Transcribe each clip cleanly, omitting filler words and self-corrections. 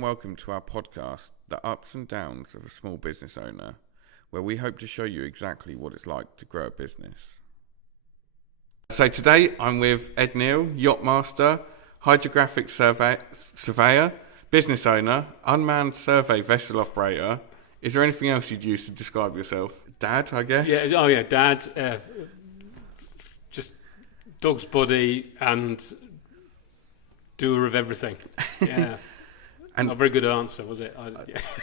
and welcome to our podcast, The Ups and Downs of a Small Business Owner, where we hope to show you exactly what it's like to grow a business. So today I'm with Ed Neal, yacht master, hydrographic surveyor, business owner, unmanned survey vessel operator. Is there anything else you'd use to describe yourself? Dad, I guess? Yeah, dad. Just dog's body and doer of everything. Yeah. And not a very good answer, was it?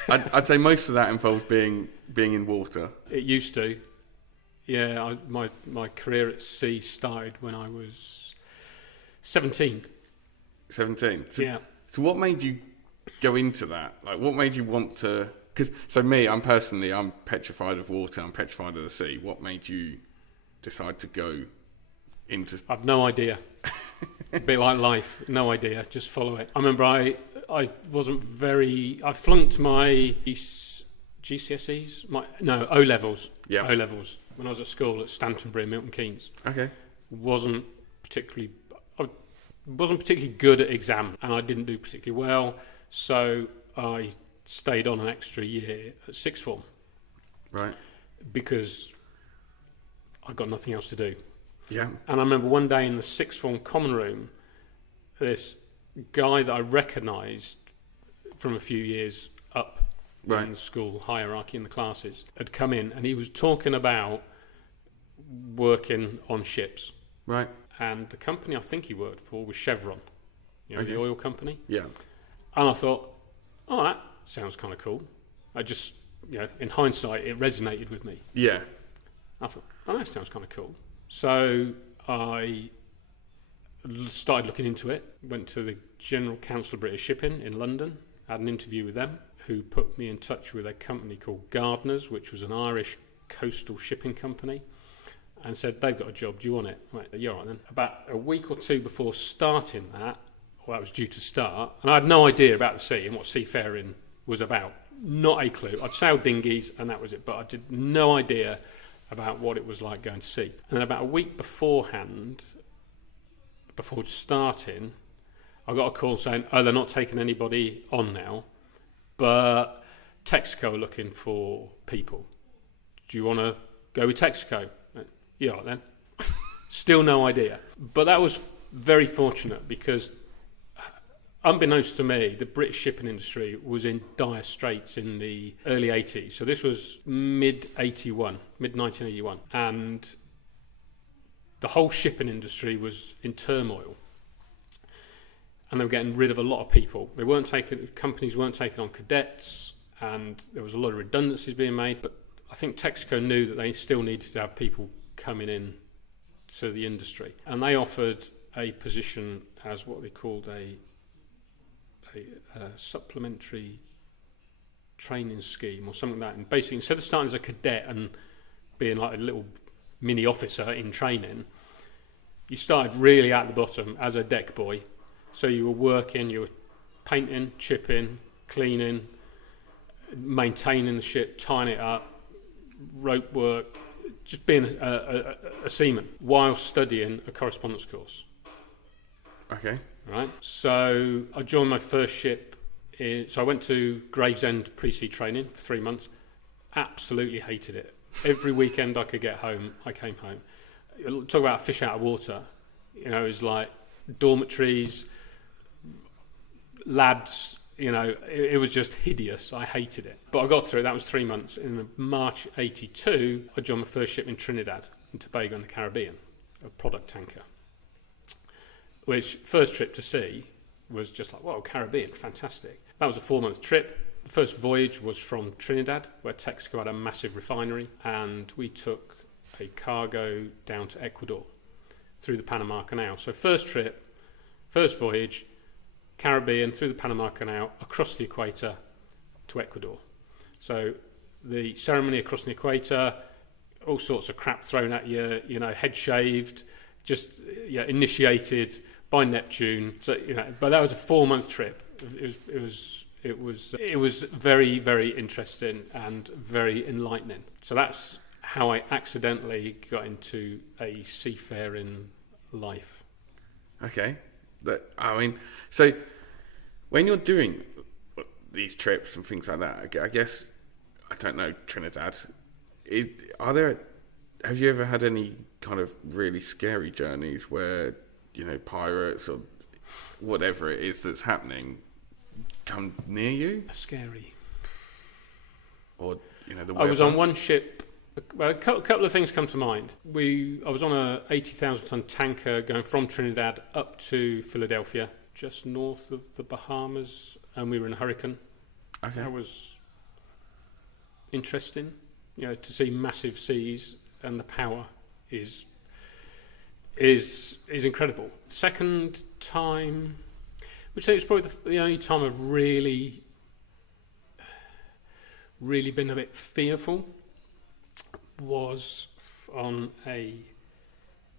I'd say most of that involves being in water. It used to. Yeah, my career at sea started when I was 17. 17? Yeah. So what made you go into that? Like, what made you want to... Because, I'm petrified of water, I'm petrified of the sea. What made you decide to go into... I've no idea. A bit like life, no idea, just follow it. I remember I flunked my GCSEs, O-levels. Yeah. O-levels. When I was at school at Stantonbury and Milton Keynes. Okay. Wasn't particularly good at exam, and I didn't do particularly well, so I stayed on an extra year at sixth form. Right. Because I got nothing else to do. Yeah. And I remember one day in the sixth form common room, this guy that I recognised from a few years up in the school hierarchy in the classes had come in, and he was talking about working on ships. Right. And the company I think he worked for was Chevron, the oil company. Yeah. And I thought, oh, that sounds kind of cool. I just, in hindsight, it resonated with me. Yeah. I thought, oh, that sounds kind of cool. So I started looking into it, went to the General Council of British Shipping in London, had an interview with them, who put me in touch with a company called Gardeners, which was an Irish coastal shipping company, and said, they've got a job, do you want it? I went, yeah, all right then. About a week or two before starting that, I was due to start, and I had no idea about the sea and what seafaring was about. Not a clue. I'd sailed dinghies and that was it, but I did no idea about what it was like going to sea. And then about a week beforehand, before starting, I got a call saying, oh, they're not taking anybody on now, but Texaco are looking for people. Do you want to go with Texaco? Yeah, right then. Still no idea. But that was very fortunate because, unbeknownst to me, the British shipping industry was in dire straits in the early 80s. So this was mid-1981. And the whole shipping industry was in turmoil. And they were getting rid of a lot of people. Companies weren't taking on cadets, and there was a lot of redundancies being made. But I think Texaco knew that they still needed to have people coming in to the industry. And they offered a position as what they called a supplementary training scheme or something like that. And basically, instead of starting as a cadet and being like a little mini officer in training, you started really at the bottom as a deck boy. So you were working, you were painting, chipping, cleaning, maintaining the ship, tying it up, rope work, just being a seaman while studying a correspondence course. Okay. Right. So I joined my first ship. So I went to Gravesend pre-sea training for 3 months. Absolutely hated it. Every weekend I could get home, I came home. Talk about a fish out of water. It was like dormitories, lads. It was just hideous. I hated it. But I got through it. That was 3 months. In March '82, I joined my first ship in Trinidad, in Tobago in the Caribbean, a product tanker. Which, first trip to sea, was just like, wow, Caribbean, fantastic. That was a 4-month trip. The first voyage was from Trinidad, where Texaco had a massive refinery, and we took a cargo down to Ecuador through the Panama Canal. So first trip, first voyage, Caribbean, through the Panama Canal, across the equator to Ecuador. So the ceremony across the equator, all sorts of crap thrown at you, head shaved, just initiated by Neptune. So but that was a 4-month trip. It was very, very interesting and very enlightening. So that's how I accidentally got into a seafaring life. Okay. So when you're doing these trips and things like that. I guess, I don't know, Trinidad. Have you ever had any kind of really scary journeys where, pirates or whatever it is that's happening come near you? Scary. Or, the weather? I was on one ship. Well, a couple of things come to mind. I was on a 80,000 ton tanker going from Trinidad up to Philadelphia, just north of the Bahamas, and we were in a hurricane. Okay. That was interesting, to see massive seas, and the power is incredible. Second time, which I think it's probably the only time I've really been a bit fearful, was on a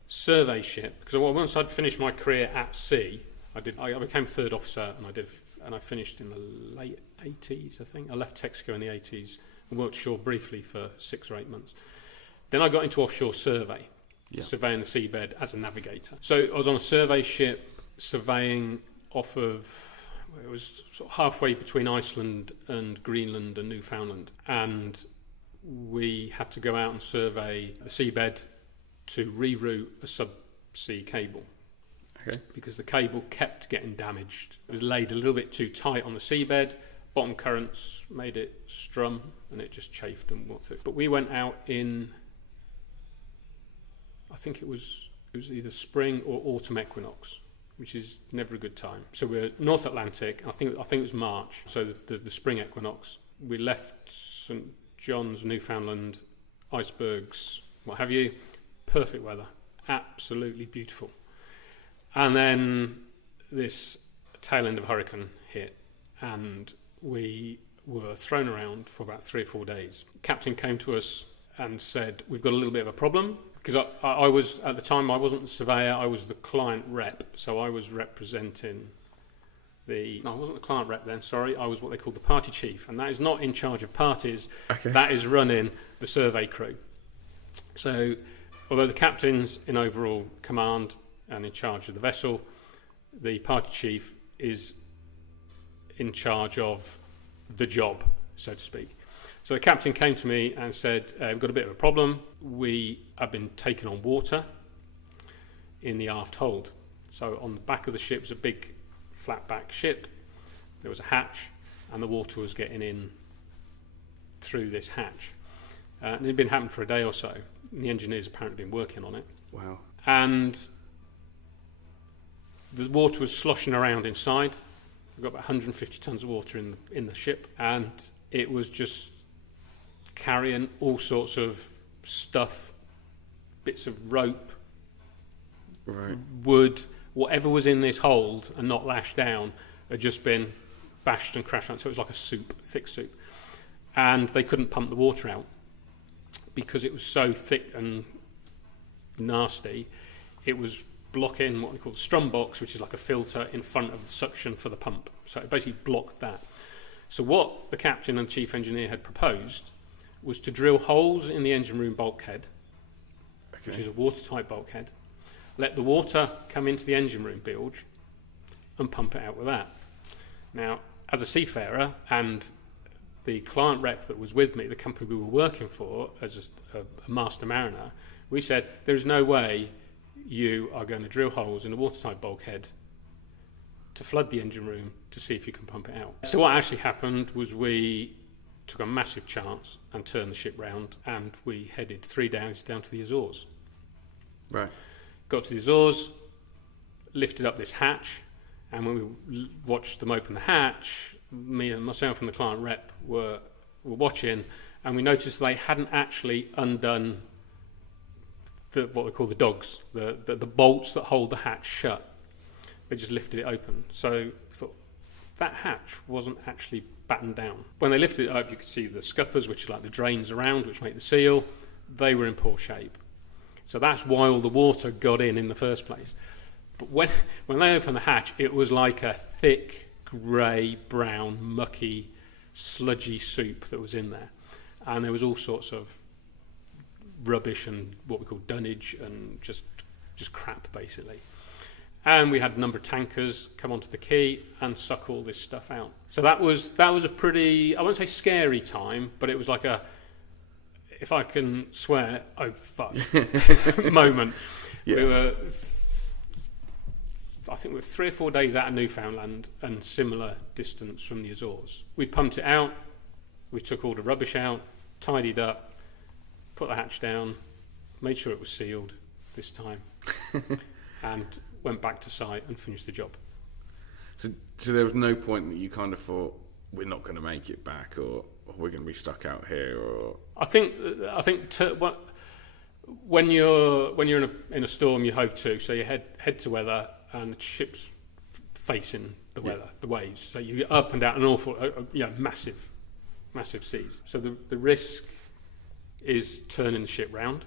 survey ship, because once I'd finished my career at sea, I became third officer, and I finished in the late 80s, I think. I left Texaco in the 80s and worked ashore briefly for 6 or 8 months. Then I got into offshore survey, surveying the seabed as a navigator. So I was on a survey ship surveying off of, it was sort of halfway between Iceland and Greenland and Newfoundland, and we had to go out and survey the seabed to reroute a subsea cable. Okay. Because the cable kept getting damaged. It was laid a little bit too tight on the seabed, bottom currents made it strum, and it just chafed and walked through. But we went out in, I think it was either spring or autumn equinox, which is never a good time. So we're North Atlantic, I think it was March, so the spring equinox. We left St John's, Newfoundland, icebergs, what have you, perfect weather, absolutely beautiful. And then this tail end of hurricane hit, and we were thrown around for about 3 or 4 days. Captain came to us and said, we've got a little bit of a problem, because I was, at the time, I wasn't the surveyor, I was the client rep, so I was representing I wasn't the client rep then, sorry, I was what they called the party chief, and that is not in charge of parties, okay. That is running the survey crew. So, although the captain's in overall command and in charge of the vessel, the party chief is in charge of the job, so to speak. So the captain came to me and said, we've got a bit of a problem. We have been taken on water in the aft hold. So on the back of the ship was a big flat back ship. There was a hatch, and the water was getting in through this hatch. And it had been happening for a day or so. And the engineers apparently been working on it. Wow. And the water was sloshing around inside. We've got about 150 tons of water in the ship, and it was just carrying all sorts of stuff, bits of rope, right, wood, whatever was in this hold and not lashed down had just been bashed and crashed around. So it was like a soup, thick soup. And they couldn't pump the water out because it was so thick and nasty. It was blocking what they call the strum box, which is like a filter in front of the suction for the pump. So it basically blocked that. So what the captain and chief engineer had proposed was to drill holes in the engine room bulkhead, which is a watertight bulkhead, let the water come into the engine room bilge and pump it out with that. Now, as a seafarer and the client rep that was with me, the company we were working for as a master mariner, we said, there is no way you are going to drill holes in a watertight bulkhead to flood the engine room to see if you can pump it out. So what actually happened was we took a massive chance and turned the ship round, and we headed 3 days down to the Azores. Right. Got to the Azores, lifted up this hatch, and when we watched them open the hatch, myself and the client rep were watching, and we noticed they hadn't actually undone what we call the dogs, the bolts that hold the hatch shut. They just lifted it open. So we thought that hatch wasn't actually battened down. When they lifted it up, you could see the scuppers, which are like the drains around, which make the seal. They were in poor shape. So that's why all the water got in the first place. But when they opened the hatch, it was like a thick, grey, brown, mucky, sludgy soup that was in there. And there was all sorts of rubbish and what we call dunnage and just crap, basically. And we had a number of tankers come onto the quay and suck all this stuff out. So that was a pretty, I won't say scary time, but it was like a, if I can swear, oh fuck, moment. Yeah. I think we were 3 or 4 days out of Newfoundland and similar distance from the Azores. We pumped it out, we took all the rubbish out, tidied up, put the hatch down, made sure it was sealed this time, and went back to site and finished the job. So there was no point that you kind of thought, we're not going to make it back, or we're going to be stuck out here, or... I think when you're in a storm, you hove to, so you head to weather, and the ship's facing the weather, the waves. So you get up and down an awful, massive seas. So the risk is turning the ship round.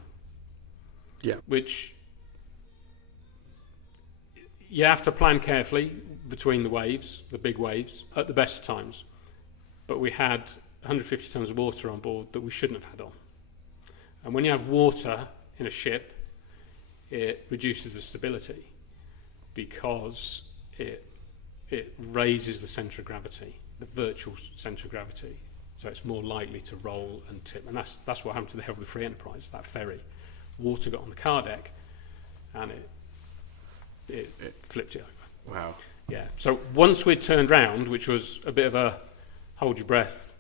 Yeah. Which you have to plan carefully between the waves, the big waves, at the best times. But we had 150 tons of water on board that we shouldn't have had on. And when you have water in a ship, it reduces the stability because it raises the centre of gravity, the virtual centre of gravity. So it's more likely to roll and tip. And that's what happened to the Heavily Free Enterprise, that ferry. Water got on the car deck and it flipped it over. Wow. Yeah. So once we'd turned round, which was a bit of a hold your breath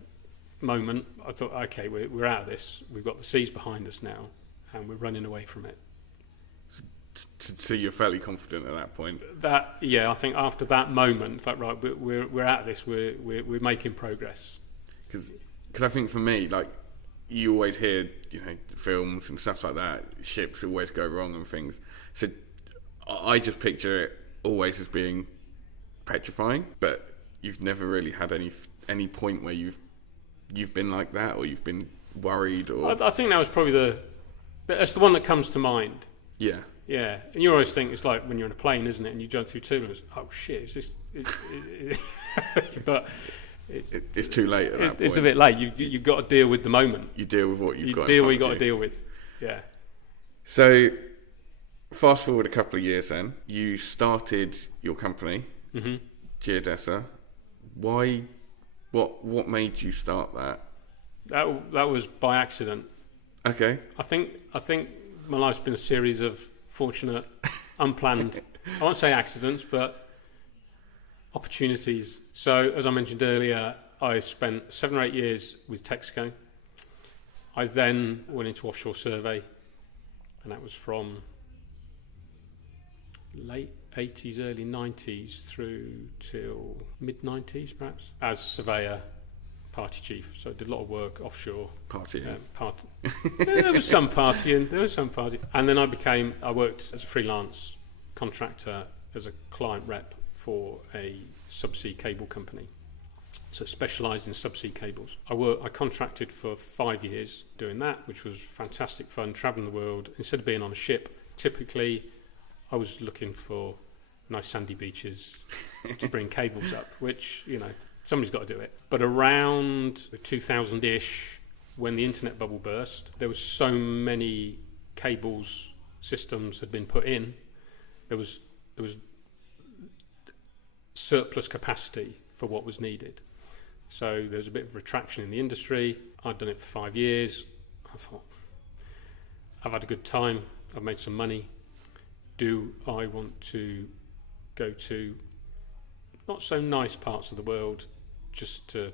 moment, I thought, okay, we're out of this. We've got the seas behind us now, and we're running away from it. So you're fairly confident at that point? I think after that moment, right, we're out of this. We're making progress. Because I think for me, like, you always hear, films and stuff like that, ships always go wrong and things. So I just picture it always as being petrifying, but you've never really had any point where you've been like that, or you've been worried, or... I think that was probably that's the one that comes to mind. Yeah. Yeah, and you always think it's like when you're in a plane, isn't it? And you jump through turbulence. Oh shit! Is this? But it's too late at that point. It's a bit late. You've got to deal with the moment. You deal with what you've got. You deal what you got to deal with. Yeah. So, fast forward a couple of years. Then you started your company, Geodesa. Why? What made you start that? That was by accident. Okay. I think my life's been a series of fortunate, unplanned, I won't say accidents, but opportunities. So, as I mentioned earlier, I spent 7 or 8 years with Texaco. I then went into offshore survey, and that was from late 80s, early 90s through till mid 90s, perhaps, as surveyor, party chief. So I did a lot of work offshore. Partying. There was some partying. And then I worked as a freelance contractor, as a client rep for a subsea cable company. So specialised in subsea cables. I contracted for 5 years doing that, which was fantastic fun, travelling the world. Instead of being on a ship, typically I was looking for nice sandy beaches to bring cables up, which, somebody's got to do it. But around 2000-ish, when the internet bubble burst, there was so many cables, systems had been put in, there was surplus capacity for what was needed. So there was a bit of retraction in the industry. I'd done it for 5 years. I thought, I've had a good time, I've made some money. Do I want to go to not so nice parts of the world just to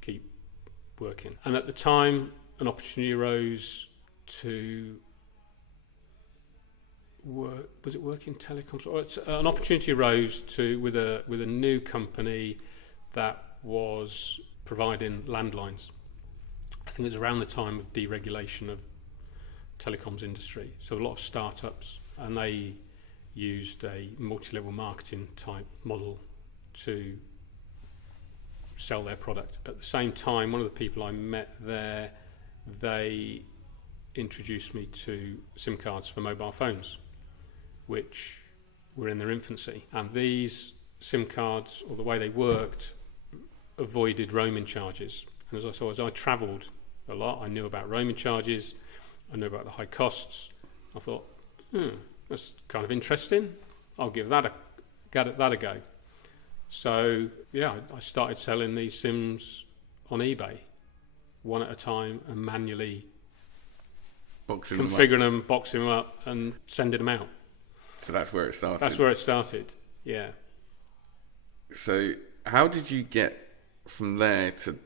keep working? And at the time, an opportunity arose to work. Was it work in telecoms? An opportunity arose with a new company that was providing landlines. I think it was around the time of deregulation of telecoms industry. So a lot of startups, and they used a multi-level marketing type model to sell their product. At the same time, one of the people I met there, they introduced me to SIM cards for mobile phones, which were in their infancy. And these SIM cards, or the way they worked, avoided roaming charges. And as I travelled a lot, I knew about roaming charges, I knew about the high costs. I thought, that's kind of interesting. I'll give that a go. So yeah, I started selling these SIMs on eBay, one at a time, and manually configuring them, boxing them up, and sending them out. So that's where it started. That's where it started. Yeah. So how did you get from there to,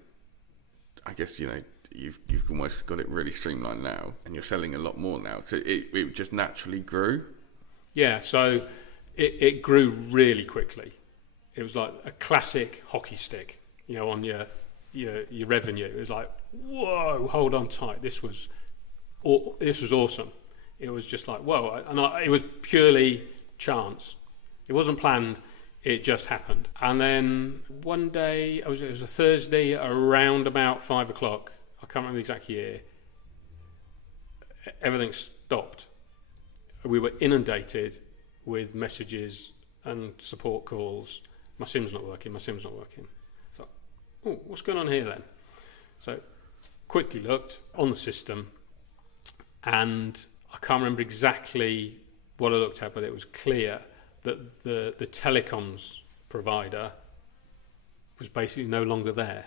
I guess, you've almost got it really streamlined now, and you're selling a lot more now. So it just naturally grew? Yeah, so it grew really quickly. It was like a classic hockey stick, on your revenue. It was like, whoa, hold on tight. This was awesome. It was just like, whoa. And it was purely chance. It wasn't planned. It just happened. And then one day, it was a Thursday around about 5 o'clock. I can't remember the exact year. Everything stopped. We were inundated with messages and support calls. My SIM's not working. So, what's going on here then? So, quickly looked on the system, and I can't remember exactly what I looked at, but it was clear that the telecoms provider was basically no longer there.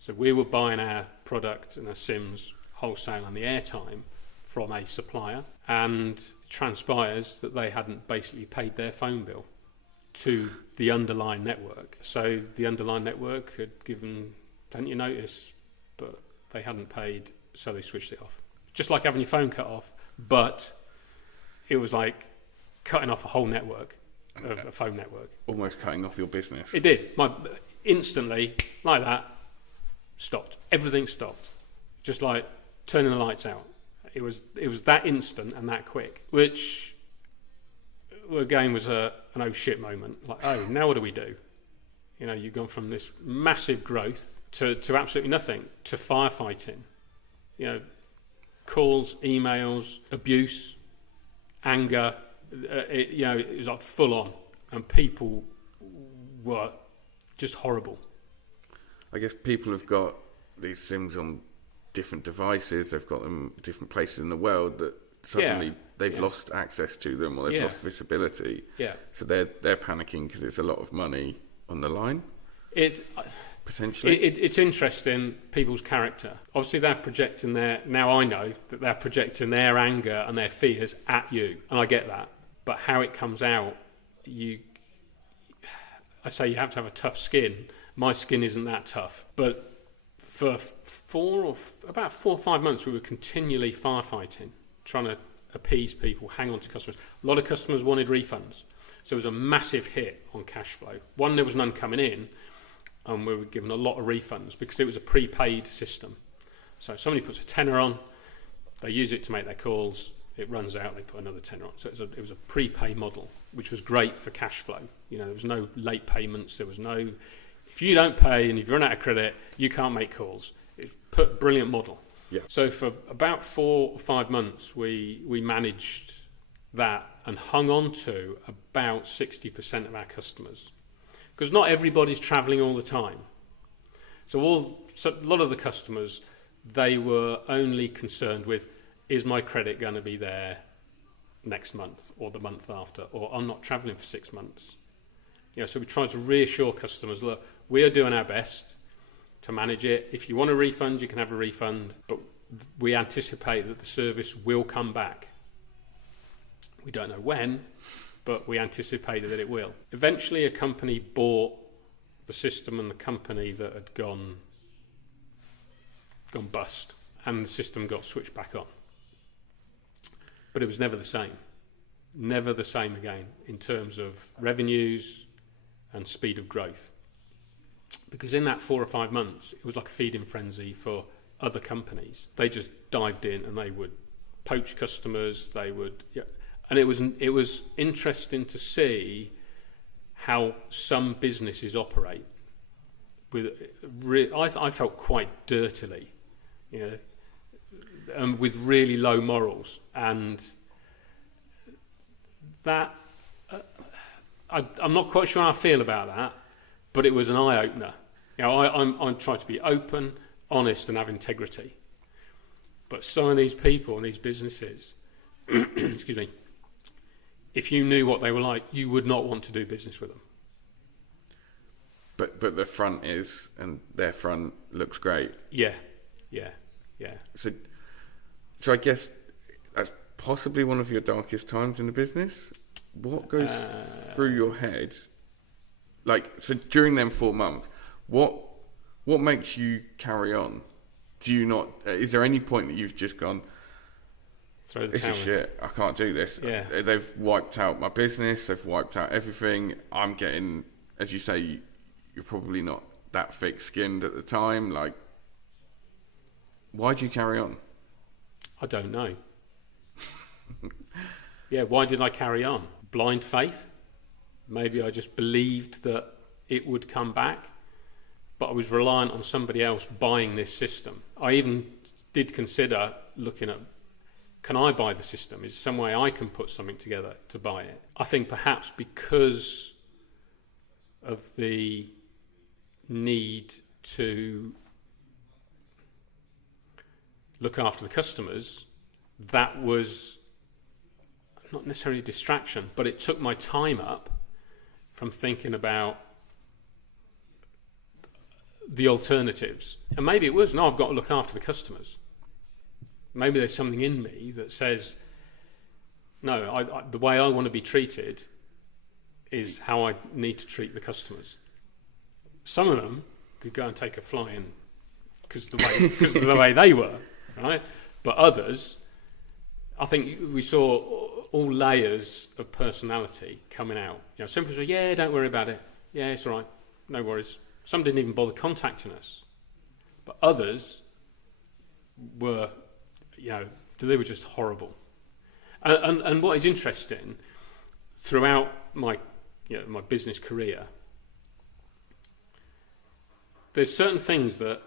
So we were buying our product and our SIMs wholesale and the airtime from a supplier, and transpires that they hadn't basically paid their phone bill to the underlying network. So the underlying network had given plenty of notice, but they hadn't paid, so they switched it off. Just like having your phone cut off, but it was like cutting off a whole network, a phone network. Almost cutting off your business. It did. Instantly, like that, stopped. Everything stopped. Just like turning the lights out. It was that instant and that quick, which again was an oh shit moment. Like, oh, now what do we do? You've gone from this massive growth to absolutely nothing, to firefighting. Calls, emails, abuse, anger. It was like full on, and people were just horrible. I guess people have got these SIMs on different devices. They've got them different places in the world that suddenly they've lost access to them, or they've lost visibility. Yeah. So they're panicking because it's a lot of money on the line. Potentially. It's interesting, people's character. Obviously, they're projecting now I know that they're projecting their anger and their fears at you, and I get that. But how it comes out, I say you have to have a tough skin. My skin isn't that tough. But for about 4 or 5 months, we were continually firefighting, trying to appease people, hang on to customers. A lot of customers wanted refunds. So it was a massive hit on cash flow. One, there was none coming in, and we were given a lot of refunds because it was a prepaid system. So if somebody puts a tenner on, they use it to make their calls, it runs out, they put another tenner on. So it was a prepay model, which was great for cash flow. There was no late payments, there was no, if you don't pay and if you run out of credit, you can't make calls. It's a brilliant model. Yeah. So for about 4 or 5 months, we managed that and hung on to about 60% of our customers. Because not everybody's travelling all the time. So a lot of the customers, they were only concerned with, is my credit going to be there next month or the month after, or I'm not travelling for 6 months. So we try to reassure customers, look, we are doing our best to manage it. If you want a refund, you can have a refund, but we anticipate that the service will come back. We don't know when, but we anticipated that it will. Eventually, a company bought the system and the company that had gone bust, and the system got switched back on. But it was never the same. Never the same again in terms of revenues and speed of growth. Because in that 4 or 5 months, it was like a feeding frenzy for other companies. They just dived in and they would poach customers, and it was interesting to see how some businesses operate. I felt quite dirtily, with really low morals, and that I'm not quite sure how I feel about that, but it was an eye opener. I'm trying to be open, honest, and have integrity. But some of these people and these businesses, excuse me, if you knew what they were like, you would not want to do business with them. But the front is, and their front looks great. Yeah. So I guess that's possibly one of your darkest times in the business. What goes through your head? Like, so during them 4 months, what makes you carry on? Do you not? Is there any point that you've just gone, throw the this towel is in? shit, I can't do this. Yeah. They've wiped out my business. They've wiped out everything. I'm getting, as you say, you're probably not that thick-skinned at the time. Like, why do you carry on? I don't know. Yeah, why did I carry on? Blind faith? Maybe I just believed that it would come back, but I was reliant on somebody else buying this system. I even did consider looking at, can I buy the system? Is there some way I can put something together to buy it? I think perhaps because of the need to look after the customers, that was not necessarily a distraction, but it took my time up from thinking about the alternatives. And maybe it was, no, I've got to look after the customers. Maybe there's something in me that says, no, the way I want to be treated is how I need to treat the customers. Some of them could go and take a fly in because of the way they were, right? But others, I think we saw all layers of personality coming out. You know, some people say, yeah, don't worry about it. Yeah, it's all right. No worries. Some didn't even bother contacting us. But others were, they were just horrible. And what is interesting, throughout my business career, there's certain things that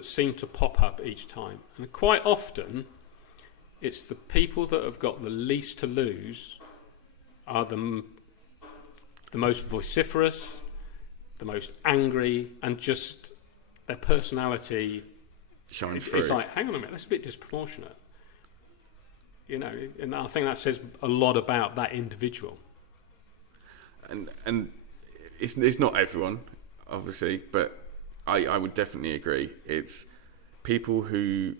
seem to pop up each time. And quite often, it's the people that have got the least to lose are the most vociferous, the most angry, and just their personality shines through. It's like, hang on a minute, that's a bit disproportionate. And I think that says a lot about that individual. And it's not everyone, obviously, but I would definitely agree. It's people who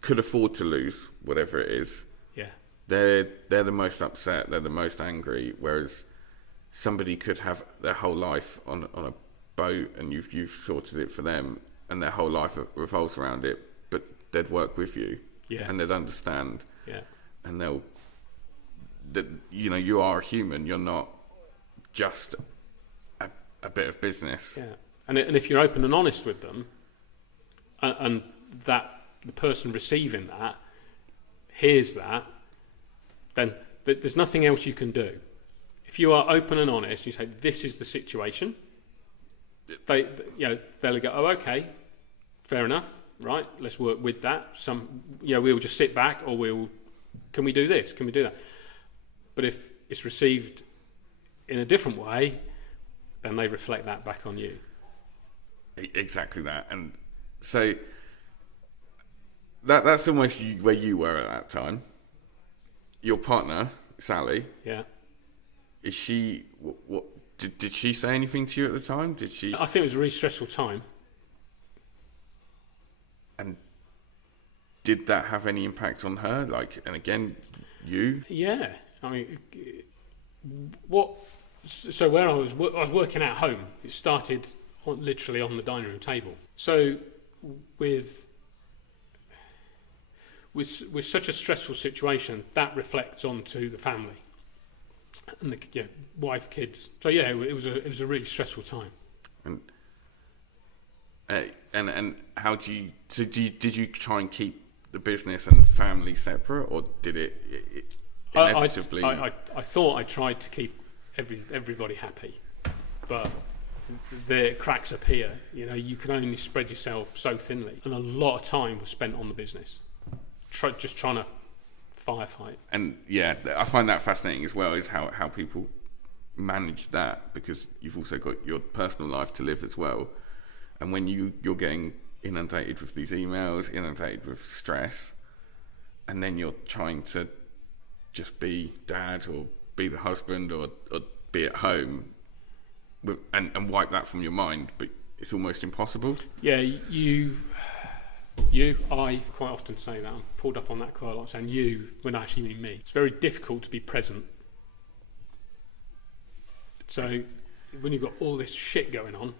could afford to lose whatever it is. Yeah. They're the most upset, they're the most angry, whereas somebody could have their whole life on a boat and you've sorted it for them and their whole life revolves around it, but they'd work with you. Yeah. And they'd understand. Yeah. And you are a human, you're not just a bit of business. Yeah. And if you're open and honest with them, and that the person receiving that hears that, then there's nothing else you can do. If you are open and honest, you say, this is the situation, they'll go, oh, okay, fair enough, right, let's work with that. We'll just sit back, or can we do this, can we do that? But if it's received in a different way, then they reflect that back on you. Exactly that. And so that's almost where you were at that time. Your partner, Sally. Yeah. Is she? What did she say anything to you at the time? Did she? I think it was a really stressful time. And did that have any impact on her? And again, you? Yeah. I mean, so where I was working at home. It started literally on the dining room table. So with such a stressful situation, that reflects onto the family and the wife, kids. So yeah, it was a really stressful time. And how do you? So did you try and keep the business and family separate, or did it inevitably? I thought I tried to keep everybody happy, but the cracks appear. You can only spread yourself so thinly, and a lot of time was spent on the business. Just trying to firefight. And yeah, I find that fascinating as well, is how people manage that, because you've also got your personal life to live as well. And when you're getting inundated with these emails, inundated with stress, and then you're trying to just be dad or be the husband or be at home and wipe that from your mind, but it's almost impossible. Yeah, I quite often say that. I'm pulled up on that quite a lot, saying you when I actually mean me. It's very difficult to be present. So when you've got all this shit going on,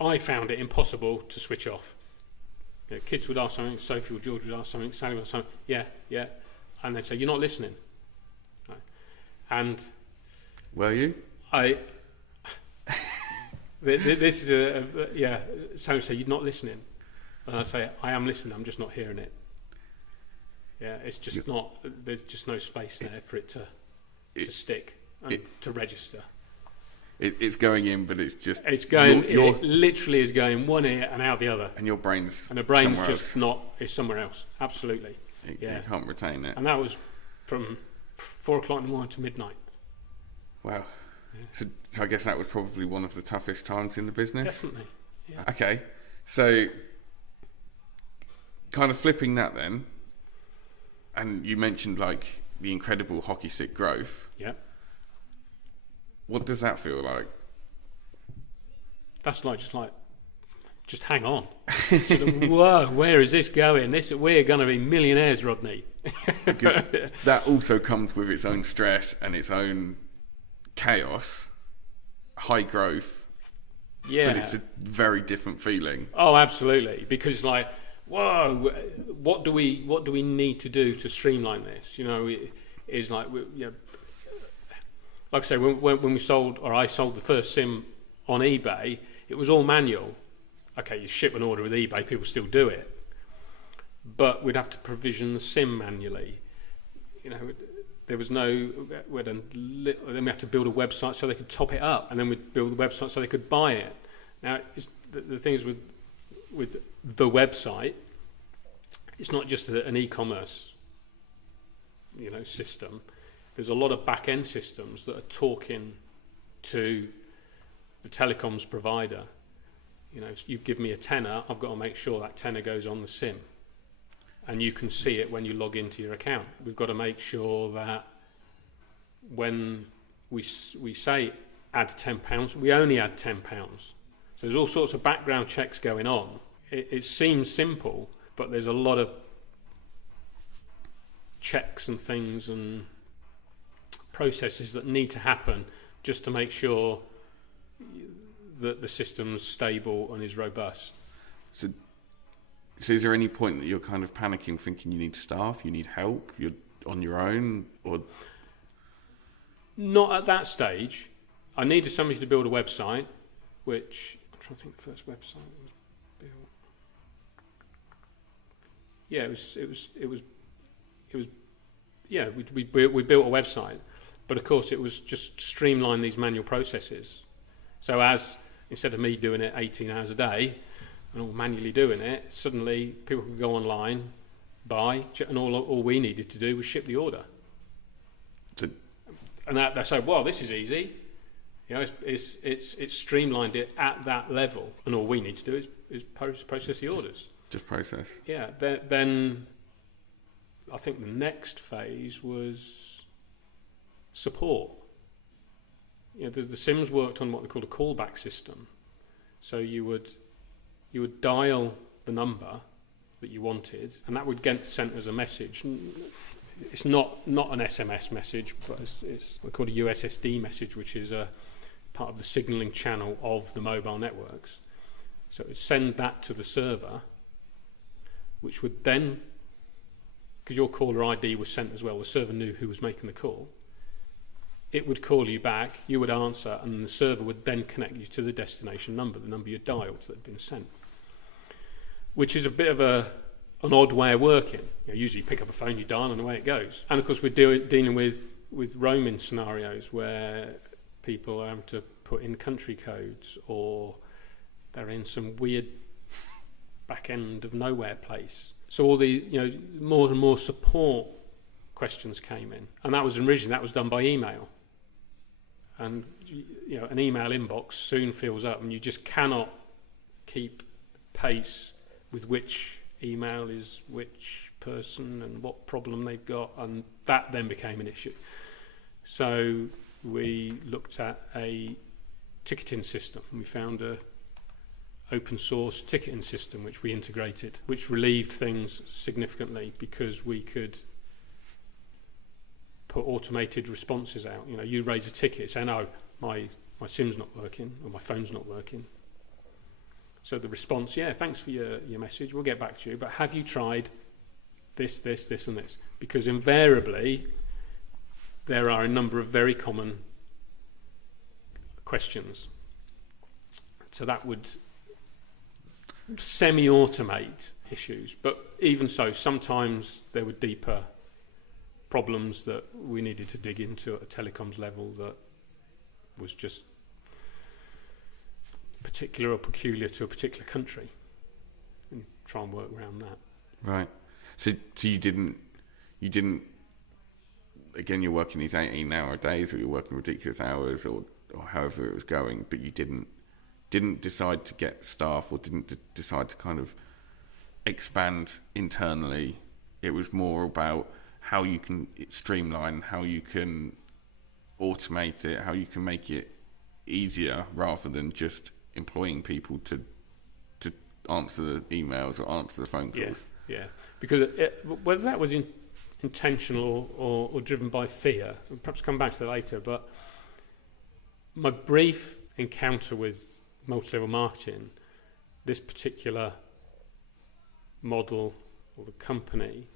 I found it impossible to switch off. You know, kids would ask something, Sophie or George would ask something, Sally would ask something, yeah, and they'd say, you're not listening. Right. And were you? This is Sally would say, you're not listening. And I'd say, I am listening, I'm just not hearing it. Yeah, it's just there's just no space there for it to stick and to register. It's going in, but it's going. It literally is going one ear and out the other. And your brain's it's somewhere else. Absolutely. You can't retain it. And that was from 4 o'clock in the morning to midnight. Wow. Yeah. So I guess that was probably one of the toughest times in the business. Definitely. Yeah. Okay. So kind of flipping that then, and you mentioned like the incredible hockey stick growth. Yeah. What does that feel like? That's just hang on. Sort of, whoa, where is this going? We're going to be millionaires, Rodney. Because that also comes with its own stress and its own chaos, high growth. Yeah. But it's a very different feeling. Oh, absolutely. Because like, whoa, what do we need to do to streamline this? You know, it is like, like I say, when we sold, or I sold the first sim on eBay, it was all manual. Okay, you ship an order with eBay, people still do it, but we'd have to provision the sim manually. You know, there was no. Then we had to build a website so they could top it up, and then we'd build a website so they could buy it. Now, the thing is with the website, it's not just an e-commerce, system. There's a lot of back-end systems that are talking to the telecoms provider. You know, you give me a tenner, I've got to make sure that tenner goes on the SIM. And you can see it when you log into your account. We've got to make sure that when we say add £10, we only add £10. So there's all sorts of background checks going on. It seems simple, but there's a lot of checks and things and processes that need to happen just to make sure that the system's stable and is robust. So is there any point that you're kind of panicking, thinking you need staff, you need help, you're on your own, or? Not at that stage. I needed somebody to build a website, which I'm trying to think the first website was built. Yeah, it was. Yeah, we built a website. But of course, it was just streamline these manual processes. So instead of me doing it 18 hours a day and all manually doing it, suddenly people could go online, buy, and all we needed to do was ship the order. And they say, "Well, this is easy." You know, it's streamlined it at that level, and all we need to do is process the orders. Just process. Yeah. Then I think the next phase was support. You know, the Sims worked on what they called a callback system. So you would dial the number that you wanted, and that would get sent as a message. It's not an SMS message, but it's what we call a USSD message, which is a part of the signalling channel of the mobile networks. So it would send that to the server, which would then, because your caller ID was sent as well, the server knew who was making the call. It would call you back, you would answer, and the server would then connect you to the destination number, the number you dialed that had been sent. Which is a bit of an odd way of working. You know, usually you pick up a phone, you dial, and away it goes. And of course we're dealing with roaming scenarios where people are having to put in country codes, or they're in some weird back end of nowhere place. So all the more and more support questions came in, and that was done by email. And an email inbox soon fills up, and you just cannot keep pace with which email is which person and what problem they've got, and that then became an issue. So we looked at a ticketing system, and we found a open source ticketing system which we integrated, which relieved things significantly because we could put automated responses out. You know, you raise a ticket saying, "Oh, my SIM's not working, or my phone's not working." So the response, "Yeah, thanks for your message, we'll get back to you, but have you tried this, and this?" Because invariably there are a number of very common questions. So that would semi-automate issues, but even so, sometimes there were deeper problems that we needed to dig into at a telecoms level that was just particular or peculiar to a particular country, and try and work around that. Right. So you didn't. Again, you're working these 18-hour days, or you're working ridiculous hours, or however it was going, but you didn't decide to get staff, or didn't decide to kind of expand internally. It was more about how you can streamline, how you can automate it, how you can make it easier, rather than just employing people to answer the emails or answer the phone calls. Yeah. Because whether that was intentional or driven by fear, we'll perhaps come back to that later, but my brief encounter with multi-level marketing, this particular model or the company,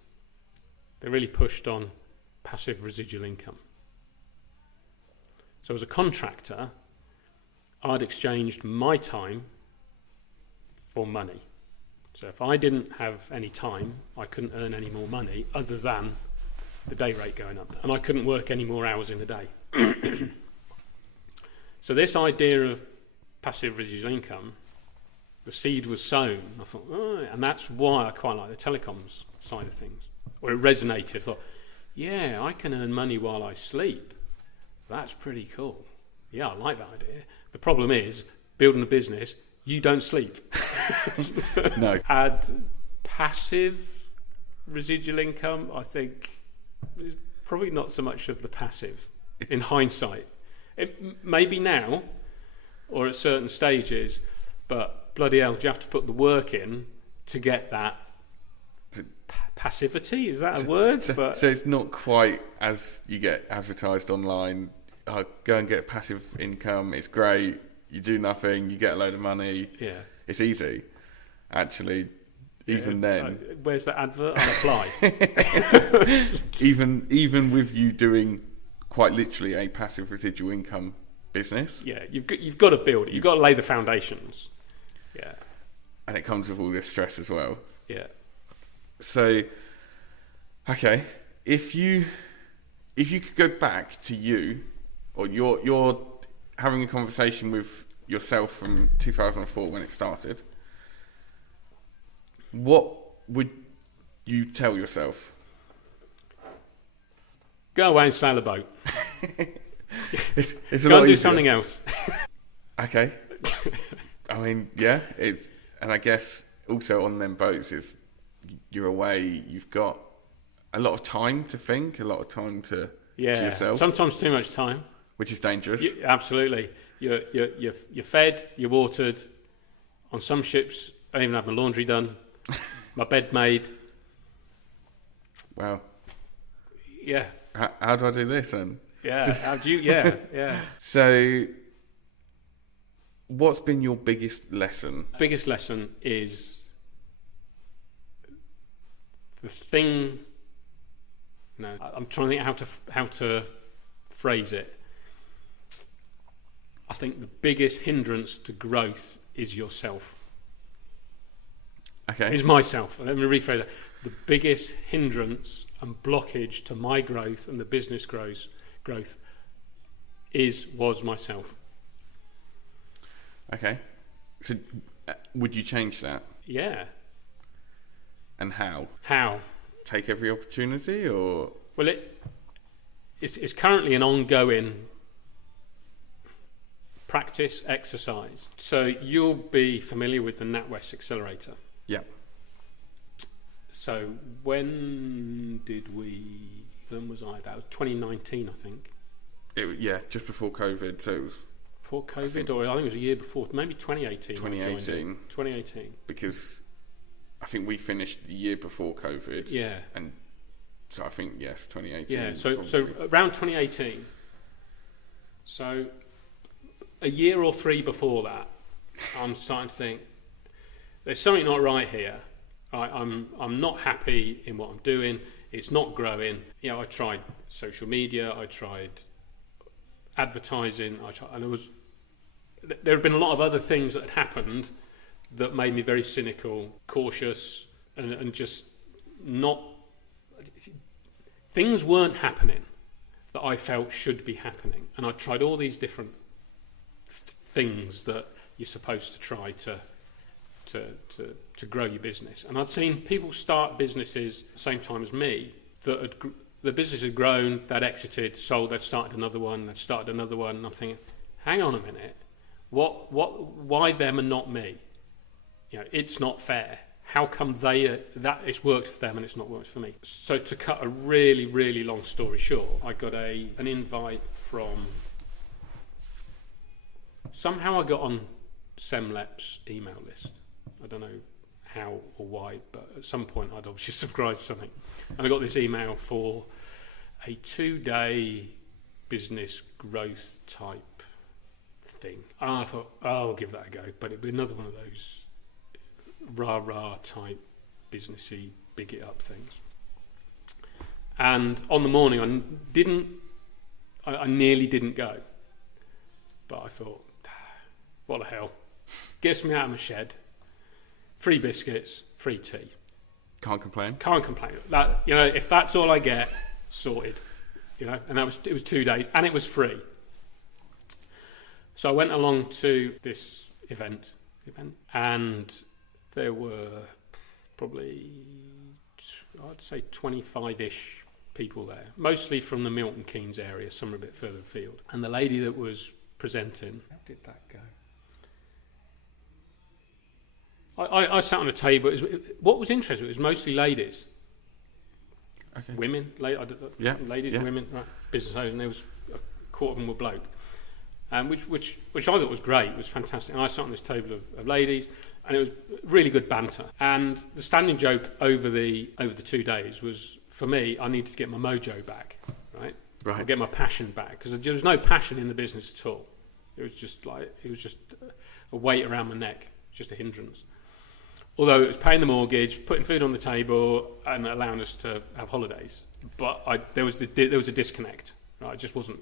they really pushed on passive residual income. So as a contractor, I'd exchanged my time for money. So if I didn't have any time, I couldn't earn any more money other than the day rate going up. And I couldn't work any more hours in a day. So this idea of passive residual income, the seed was sown. I thought, and that's why I quite like the telecoms side of things. Or it resonated. I thought, yeah, I can earn money while I sleep. That's pretty cool. Yeah, I like that idea. The problem is, building a business, you don't sleep. No. Add passive residual income, I think, is probably not so much of the passive in hindsight. It maybe now, or at certain stages, but bloody hell, do you have to put the work in to get that passivity? Is that a word? So it's not quite as you get advertised online. Go and get passive income. It's great. You do nothing. You get a load of money. Yeah, it's easy. Actually, even then, where's that advert? I'll apply. even with you doing quite literally a passive residual income business. Yeah, you've got to build it. You've got to lay the foundations. Yeah, and it comes with all this stress as well. Yeah. So, okay, if you could go back to you, or you're having a conversation with yourself from 2004 when it started, what would you tell yourself? Go away and sail a boat. it's Go and do something else. Okay. I mean, yeah. And I guess also on them boats is you're away. You've got a lot of time to think, a lot of time to yourself. Sometimes too much time, which is dangerous. Absolutely. You're fed, you're watered. On some ships, I even have my laundry done, my bed made. Wow. Yeah. How do I do this then? Yeah. How do you? Yeah. So, what's been your biggest lesson? Biggest lesson is the thing. No, I'm trying to think how to phrase it. I think the biggest hindrance to growth is yourself. Okay. Is myself. Let me rephrase that. The biggest hindrance and blockage to my growth and the business growth was myself. Okay. So, would you change that? Yeah. And how? How? Take every opportunity, or? Well, it's currently an ongoing practice exercise. So you'll be familiar with the NatWest Accelerator. Yeah. So when did we them was I? That was 2019, I think. Just before COVID. So it was before COVID, I think it was a year before, maybe 2018. 2018. 2018. Because I think we finished the year before COVID. Yeah. And so I think, yes, 2018. Yeah, so around 2018. So a year or three before that, I'm starting to think, there's something not right here. I'm not happy in what I'm doing. It's not growing. I tried social media. I tried advertising. There had been a lot of other things that had happened that made me very cynical, cautious, and just not. Things weren't happening that I felt should be happening, and I tried all these different things that you're supposed to try to grow your business. And I'd seen people start businesses at the same time as me that the business had grown, they'd exited, sold, they'd started another one, and I'm thinking, hang on a minute, why them and not me? It's not fair. How come that it's worked for them and it's not worked for me? So to cut a really, really long story short, I got an invite from. Somehow I got on Semlep's email list. I don't know how or why, but at some point I'd obviously subscribed to something. And I got this email for a 2-day business growth type thing. And I thought, I'll give that a go. But it'd be another one of those rah-rah type businessy, big it up things. And on the morning I nearly didn't go. But I thought, what the hell? Gets me out of my shed. Free biscuits, free tea. Can't complain. That, if that's all I get, sorted. And it was 2 days, and it was free. So I went along to this event, and there were probably, I'd say 25-ish people there, mostly from the Milton Keynes area, some are a bit further afield. And the lady that was presenting, how did that go? I sat on a table. What was interesting, it was mostly ladies. Okay. Women, ladies and women, right, business owners, and there was a quarter of them were bloke. Which I thought was great, was fantastic. And I sat on this table of ladies, and it was really good banter. And the standing joke over the 2 days was, for me, I needed to get my mojo back, right? Or get my passion back, because there was no passion in the business at all. It was just a weight around my neck, just a hindrance. Although it was paying the mortgage, putting food on the table, and allowing us to have holidays, but there was a disconnect. Right? I just wasn't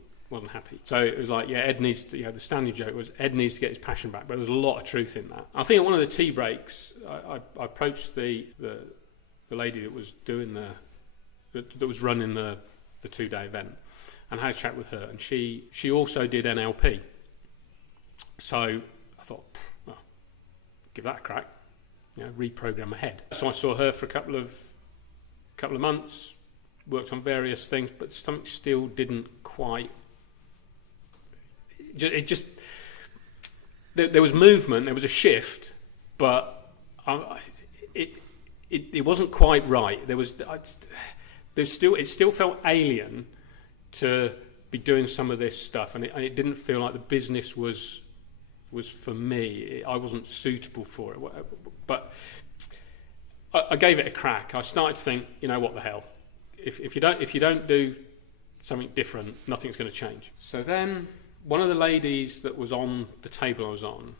happy. So it was like, Ed needs to. The standing joke was Ed needs to get his passion back, but there was a lot of truth in that. I think at one of the tea breaks, I approached the lady that was that was running the 2-day event, and had a chat with her, and she also did NLP. So I thought, well, give that a crack. Reprogram my head. So I saw her for a couple of months, worked on various things, but something still didn't quite. There was movement, there was a shift, but it wasn't quite right. It still felt alien to be doing some of this stuff, and it didn't feel like the business was for me. I wasn't suitable for it. But I gave it a crack. I started to think, what the hell? If you don't do something different, nothing's going to change. So then one of the ladies that was on the table I was on,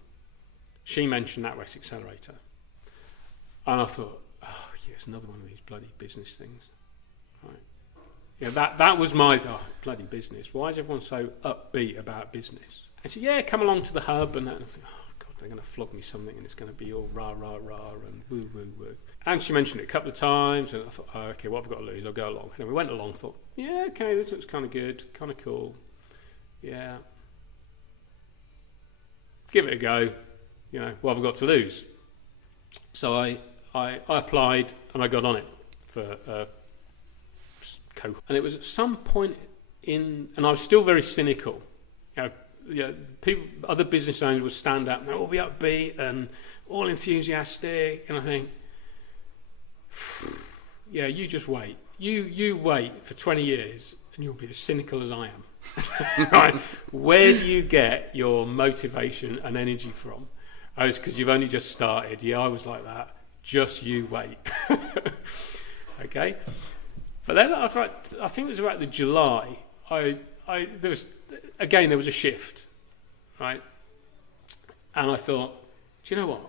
she mentioned NatWest Accelerator. And I thought, oh, yes, another one of these bloody business things. Right. That was my, bloody business. Why is everyone so upbeat about business? I said, come along to the hub. And I thought, oh, God, they're going to flog me something and it's going to be all rah, rah, rah and woo, woo, woo. And she mentioned it a couple of times. And I thought, oh, okay, what have I got to lose? I'll go along. And we went along, thought, okay, this looks kind of good, kind of cool. Yeah. Give it a go. What have I got to lose? So I applied and I got on it for and it was at some point and I was still very cynical. People, other business owners would stand up and they'll all be upbeat and all enthusiastic, and I think, you just wait. you wait for 20 years and you'll be as cynical as I am. Right? Where do you get your motivation and energy from? Oh, it's because you've only just started. Yeah, I was like that. Just you wait. Okay? But then I think it was about the July, there was a shift, right? And I thought, do you know what?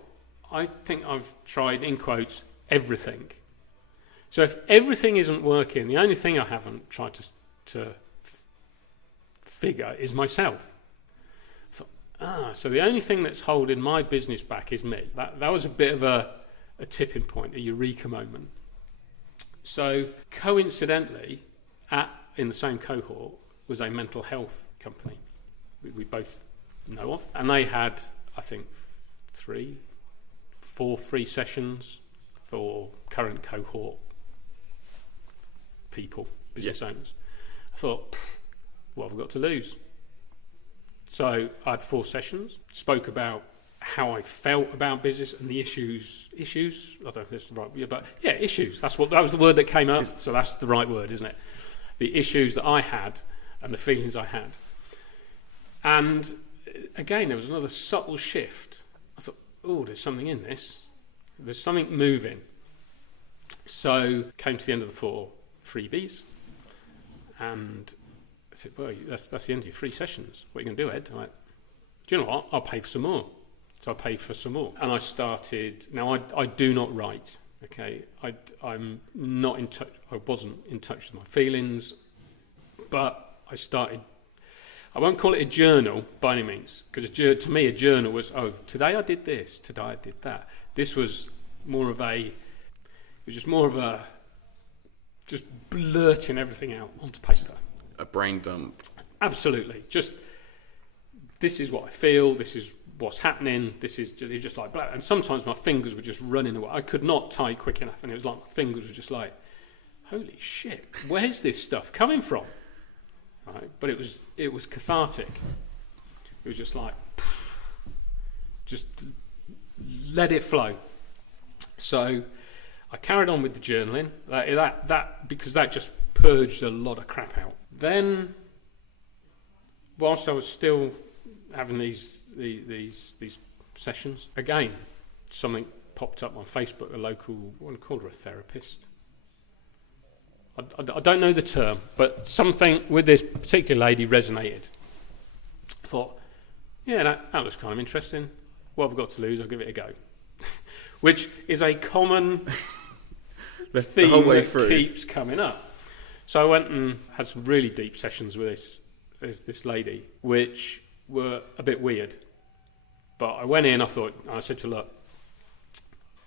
I think I've tried, in quotes, everything. So if everything isn't working, the only thing I haven't tried to figure is myself. I thought, so the only thing that's holding my business back is me. That was a bit of a tipping point, a eureka moment. So coincidentally, in the same cohort was a mental health company we both know of. And they had, I think, 4 free sessions for current cohort people, business owners. I thought, what have I got to lose? So I had 4 sessions, spoke about how I felt about business and the issues. I don't know if that's the right word, but yeah, issues. That was the word that came up. So that's the right word, isn't it? The issues that I had and the feelings I had. And again, there was another subtle shift. I thought, oh, there's something in this. There's something moving. So came to the end of the 4 freebies, and I said, well, that's the end of your free sessions. What are you going to do, Ed? I'm like, do you know what? I'll pay for some more. So I paid for some more. And I started, now I do not write, okay? I'm not in touch, I wasn't in touch with my feelings, but I started, I won't call it a journal by any means, because to me a journal was, oh, today I did this, today I did that. This was just blurting everything out onto paper. A brain dump. Absolutely. Just, this is what I feel, this is what's happening, it's just like blah. And sometimes my fingers were just running away. I could not type quick enough, and it was like my fingers were just like, holy shit, where's this stuff coming from? Right? But it was cathartic. It was just like, just let it flow. So I carried on with the journaling, because that just purged a lot of crap out. Then, whilst I was still having these sessions, again, something popped up on Facebook. A local, I want to call her a therapist. I don't know the term, but something with this particular lady resonated. I thought, yeah, that looks kind of interesting. What have I got to lose? I'll give it a go. Which is a common theme that keeps coming up. So I went and had some really deep sessions with this lady, which were a bit weird. But I went in, I said to her, look,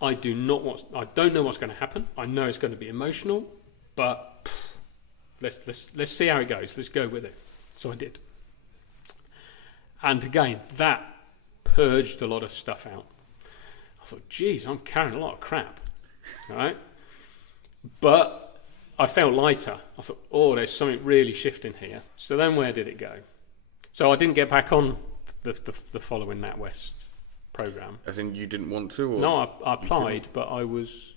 I don't know what's going to happen. I know it's going to be emotional, but let's see how it goes. Let's go with it. So I did. And again, that purged a lot of stuff out. I thought, geez, I'm carrying a lot of crap. All right? But I felt lighter. I thought, oh, there's something really shifting here. So then where did it go? So I didn't get back on the following NatWest program. As in, you didn't want to? Or no, I applied, but I was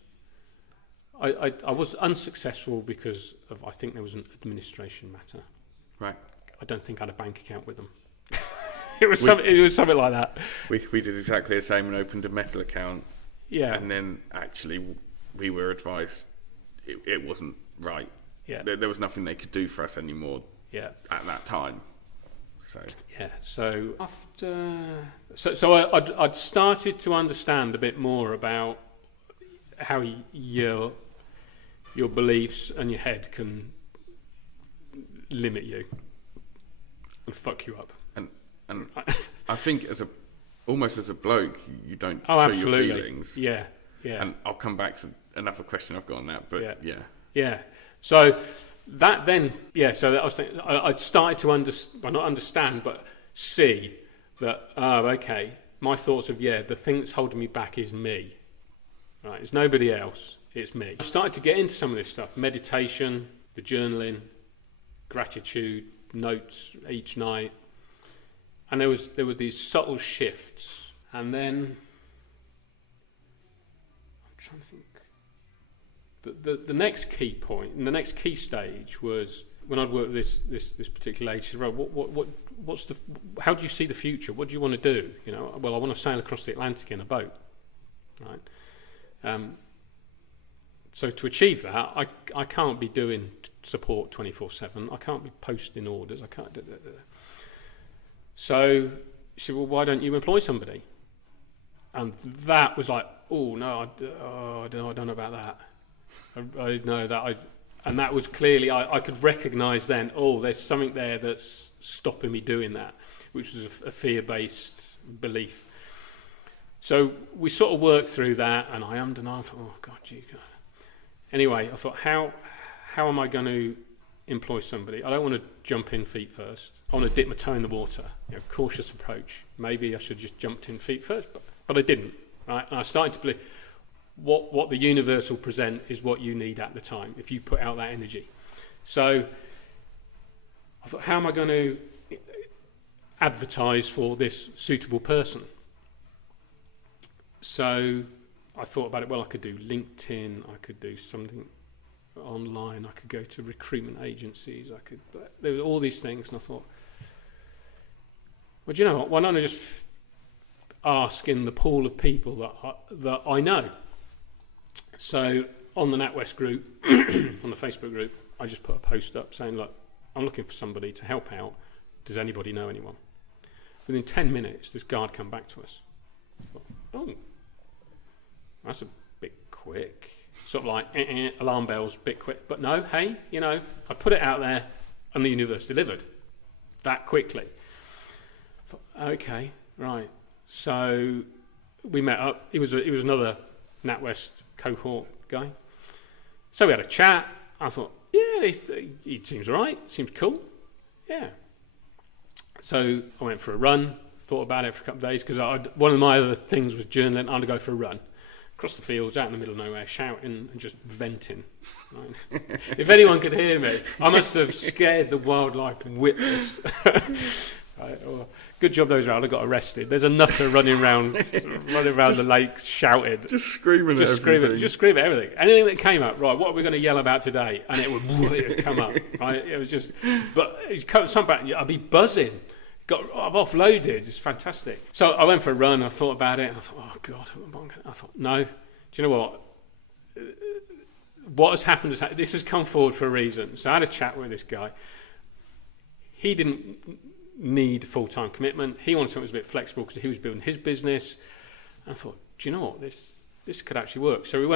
unsuccessful because of, I think there was an administration matter. Right. I don't think I had a bank account with them. It was something like that. We did exactly the same and opened a metal account. Yeah. And then actually we were advised it wasn't right. Yeah. There was nothing they could do for us anymore. Yeah. At that time. So. Yeah. So after, so I'd started to understand a bit more about how your beliefs and your head can limit you and fuck you up. And I think almost as a bloke, you don't show absolutely. your feelings. Yeah. And I'll come back to another question I've got on that, but yeah. So that then, so I was thinking, I'd started to not understand, but see that, okay, my thoughts of, the thing that's holding me back is me. Right? It's nobody else, it's me. I started to get into some of this stuff, meditation, the journaling, gratitude, notes each night. And there were these subtle shifts. And then, I'm trying to think, the next key point and the next key stage was when I'd worked with this particular lady. She said, "Right, how do you see the future? What do you want to do? You know, well, I want to sail across the Atlantic in a boat, right? So to achieve that, I can't be doing support 24/7. I can't be posting orders. I can't do that. So she said, well, why don't you employ somebody? And that was like, oh no, I don't know about that. I know that and that was clearly I could recognise then. Oh, there's something there that's stopping me doing that, which was a fear-based belief. So we sort of worked through that, and I thought, oh God, gee. Anyway, I thought, how am I going to employ somebody? I don't want to jump in feet first. I want to dip my toe in the water. Cautious approach. Maybe I should just jumped in feet first, but I didn't. Right? And I started to believe what the universe will present is what you need at the time if you put out that energy. So I thought, how am I going to advertise for this suitable person? So I thought about it. Well, I could do LinkedIn. I could do something online. I could go to recruitment agencies. There were all these things, and I thought, well, do you know what? Why don't I just ask in the pool of people that I know? So on the NatWest group, on the Facebook group, I just put a post up saying, look, I'm looking for somebody to help out. Does anybody know anyone? Within 10 minutes, this guard come back to us. I thought, oh, that's a bit quick. Sort of like alarm bells, bit quick. But no, hey, I put it out there and the universe delivered that quickly. I thought, okay, right. So we met up. He was another NatWest cohort guy. So we had a chat. I thought, yeah, he seems all right. Seems cool. Yeah. So I went for a run. Thought about it for a couple of days because one of my other things was journaling. I had to go for a run. Across the fields, out in the middle of nowhere, shouting and just venting. Right? If anyone could hear me, I must have scared the wildlife witless. Right? Or, good job those around. I got arrested. There's a nutter running around the lake, shouting, just screaming at everything. Anything that came up, right? What are we going to yell about today? And it would come up. Right? It was just, but it's something. I'd be buzzing. I've offloaded. It's fantastic. So I went for a run. I thought about it, and I thought, oh God. I thought, no. Do you know what? What has happened is this has come forward for a reason. So I had a chat with this guy. He didn't need full-time commitment. He wanted something that was a bit flexible because he was building his business. And I thought, do you know what? This could actually work. So we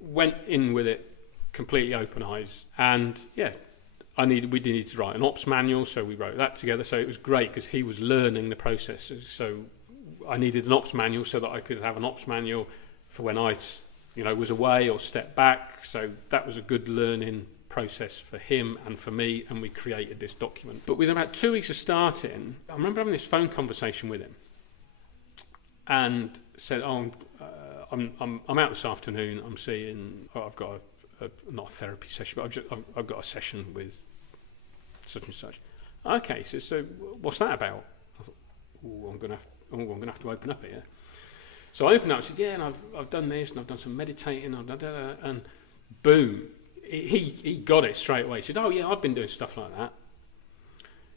went in with it completely open eyes, and yeah. We did need to write an ops manual, so we wrote that together. So it was great because he was learning the processes. So I needed an ops manual so that I could have an ops manual for when I, was away or stepped back. So that was a good learning process for him and for me, and we created this document. But within about 2 weeks of starting, I remember having this phone conversation with him, and said, "Oh, I'm out this afternoon. I'm seeing. I've got not a therapy session, but I've got a session with such and such." Okay, so what's that about? I thought, I'm gonna have to open up here. So I opened up and said, yeah, and I've done this, and I've done some meditating, and boom, he got it straight away. He said, oh yeah, I've been doing stuff like that.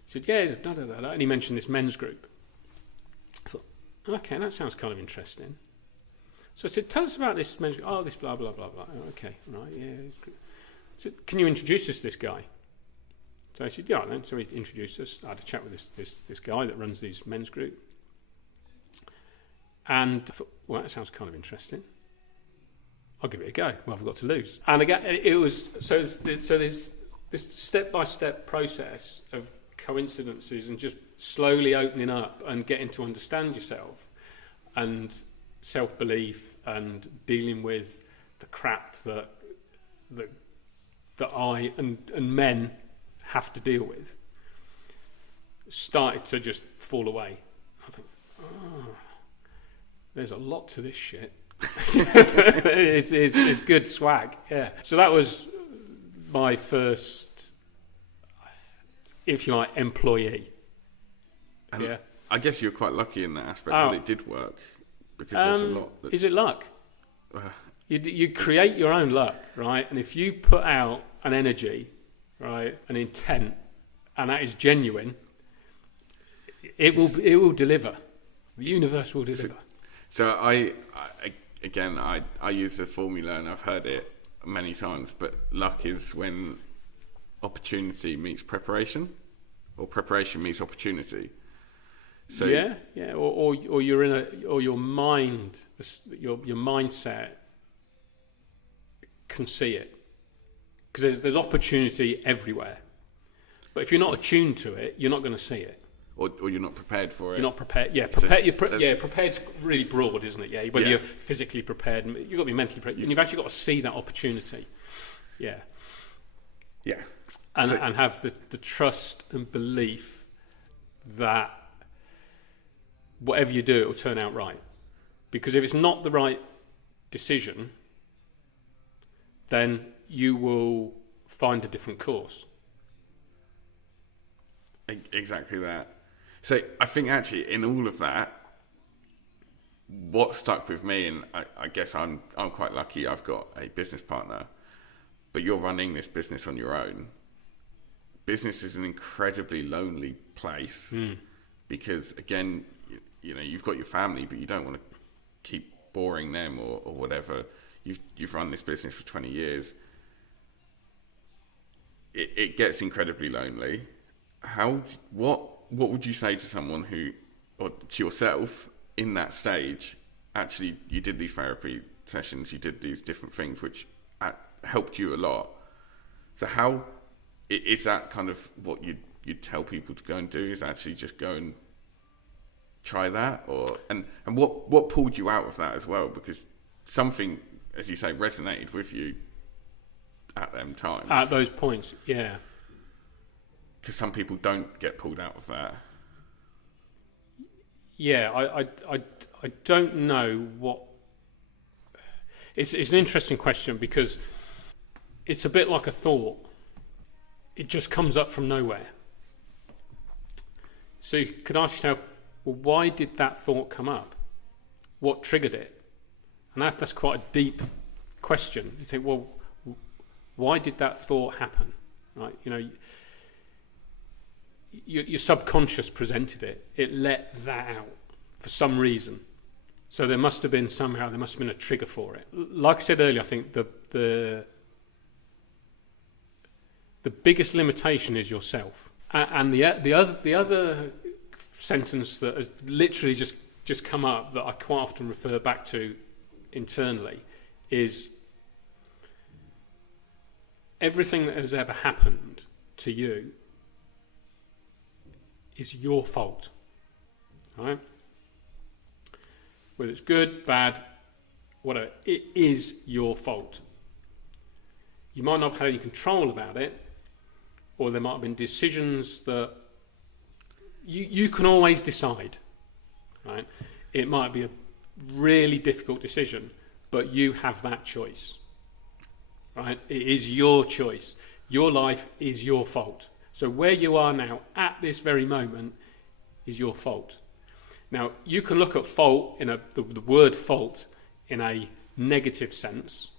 He said, yeah, and he mentioned this men's group. I thought, okay, that sounds kind of interesting. So I said, tell us about this men's group. Oh, this blah, blah, blah, blah. Okay, right, yeah. I said, can you introduce us to this guy? So I said, yeah, then. So he introduced us. I had a chat with this guy that runs these men's group. And I thought, well, that sounds kind of interesting. I'll give it a go. What have I got to lose? And again, it was, so there's this step-by-step process of coincidences and just slowly opening up and getting to understand yourself and self-belief and dealing with the crap that I and men have to deal with started to just fall away. I think, oh, there's a lot to this shit. it's good swag, yeah. So that was my first, if you like, employee. And yeah. I guess you were quite lucky in that aspect that it did work, because there's a lot. Is it luck? You create your own luck, right? And if you put out an energy, right, an intent, and that is genuine, it will deliver. The universe will deliver. So I use the formula, and I've heard it many times, but luck is when opportunity meets preparation, or preparation meets opportunity. So yeah, or you're your mind, your mindset can see it, because there's opportunity everywhere, but if you're not attuned to it, you're not going to see it. Or you're not prepared for it. You're not prepared. Yeah, prepared's really broad, isn't it? Yeah, whether you're physically prepared, you've got to be mentally prepared, and you've actually got to see that opportunity. Yeah. Yeah. And have the trust and belief that whatever you do, it will turn out right. Because if it's not the right decision, then you will find a different course. Exactly that. So I think actually in all of that, what stuck with me, and I guess I'm quite lucky, I've got a business partner, but you're running this business on your own. Business is an incredibly lonely place because, again, you've got your family, but you don't want to keep boring them or whatever. You've run this business for 20 years. It gets incredibly lonely. What would you say to someone or to yourself in that stage? Actually, you did these therapy sessions, you did these different things which helped you a lot. So how is that kind of what you'd tell people to go and do? Is actually just go and try that, and what pulled you out of that as well? Because something, as you say, resonated with you at them times. At those points, yeah. Because some people don't get pulled out of that. Yeah, I don't know what. It's an interesting question because it's a bit like a thought. It just comes up from nowhere. So you could ask yourself, well, why did that thought come up? What triggered it? And that's quite a deep question. You think, well, why did that thought happen? Right? Your subconscious presented it. It let that out for some reason. So there must have been a trigger for it. Like I said earlier, I think the biggest limitation is yourself. And the other sentence that has literally just come up that I quite often refer back to internally is everything that has ever happened to you is your fault, right? Whether it's good, bad, whatever, it is your fault. You might not have had any control about it, or there might have been decisions that you can always decide, right? It might be a really difficult decision, but you have that choice, right? It is your choice. Your life is your fault. So where you are now, at this very moment, is your fault. Now, you can look at fault, the word fault, in a negative sense,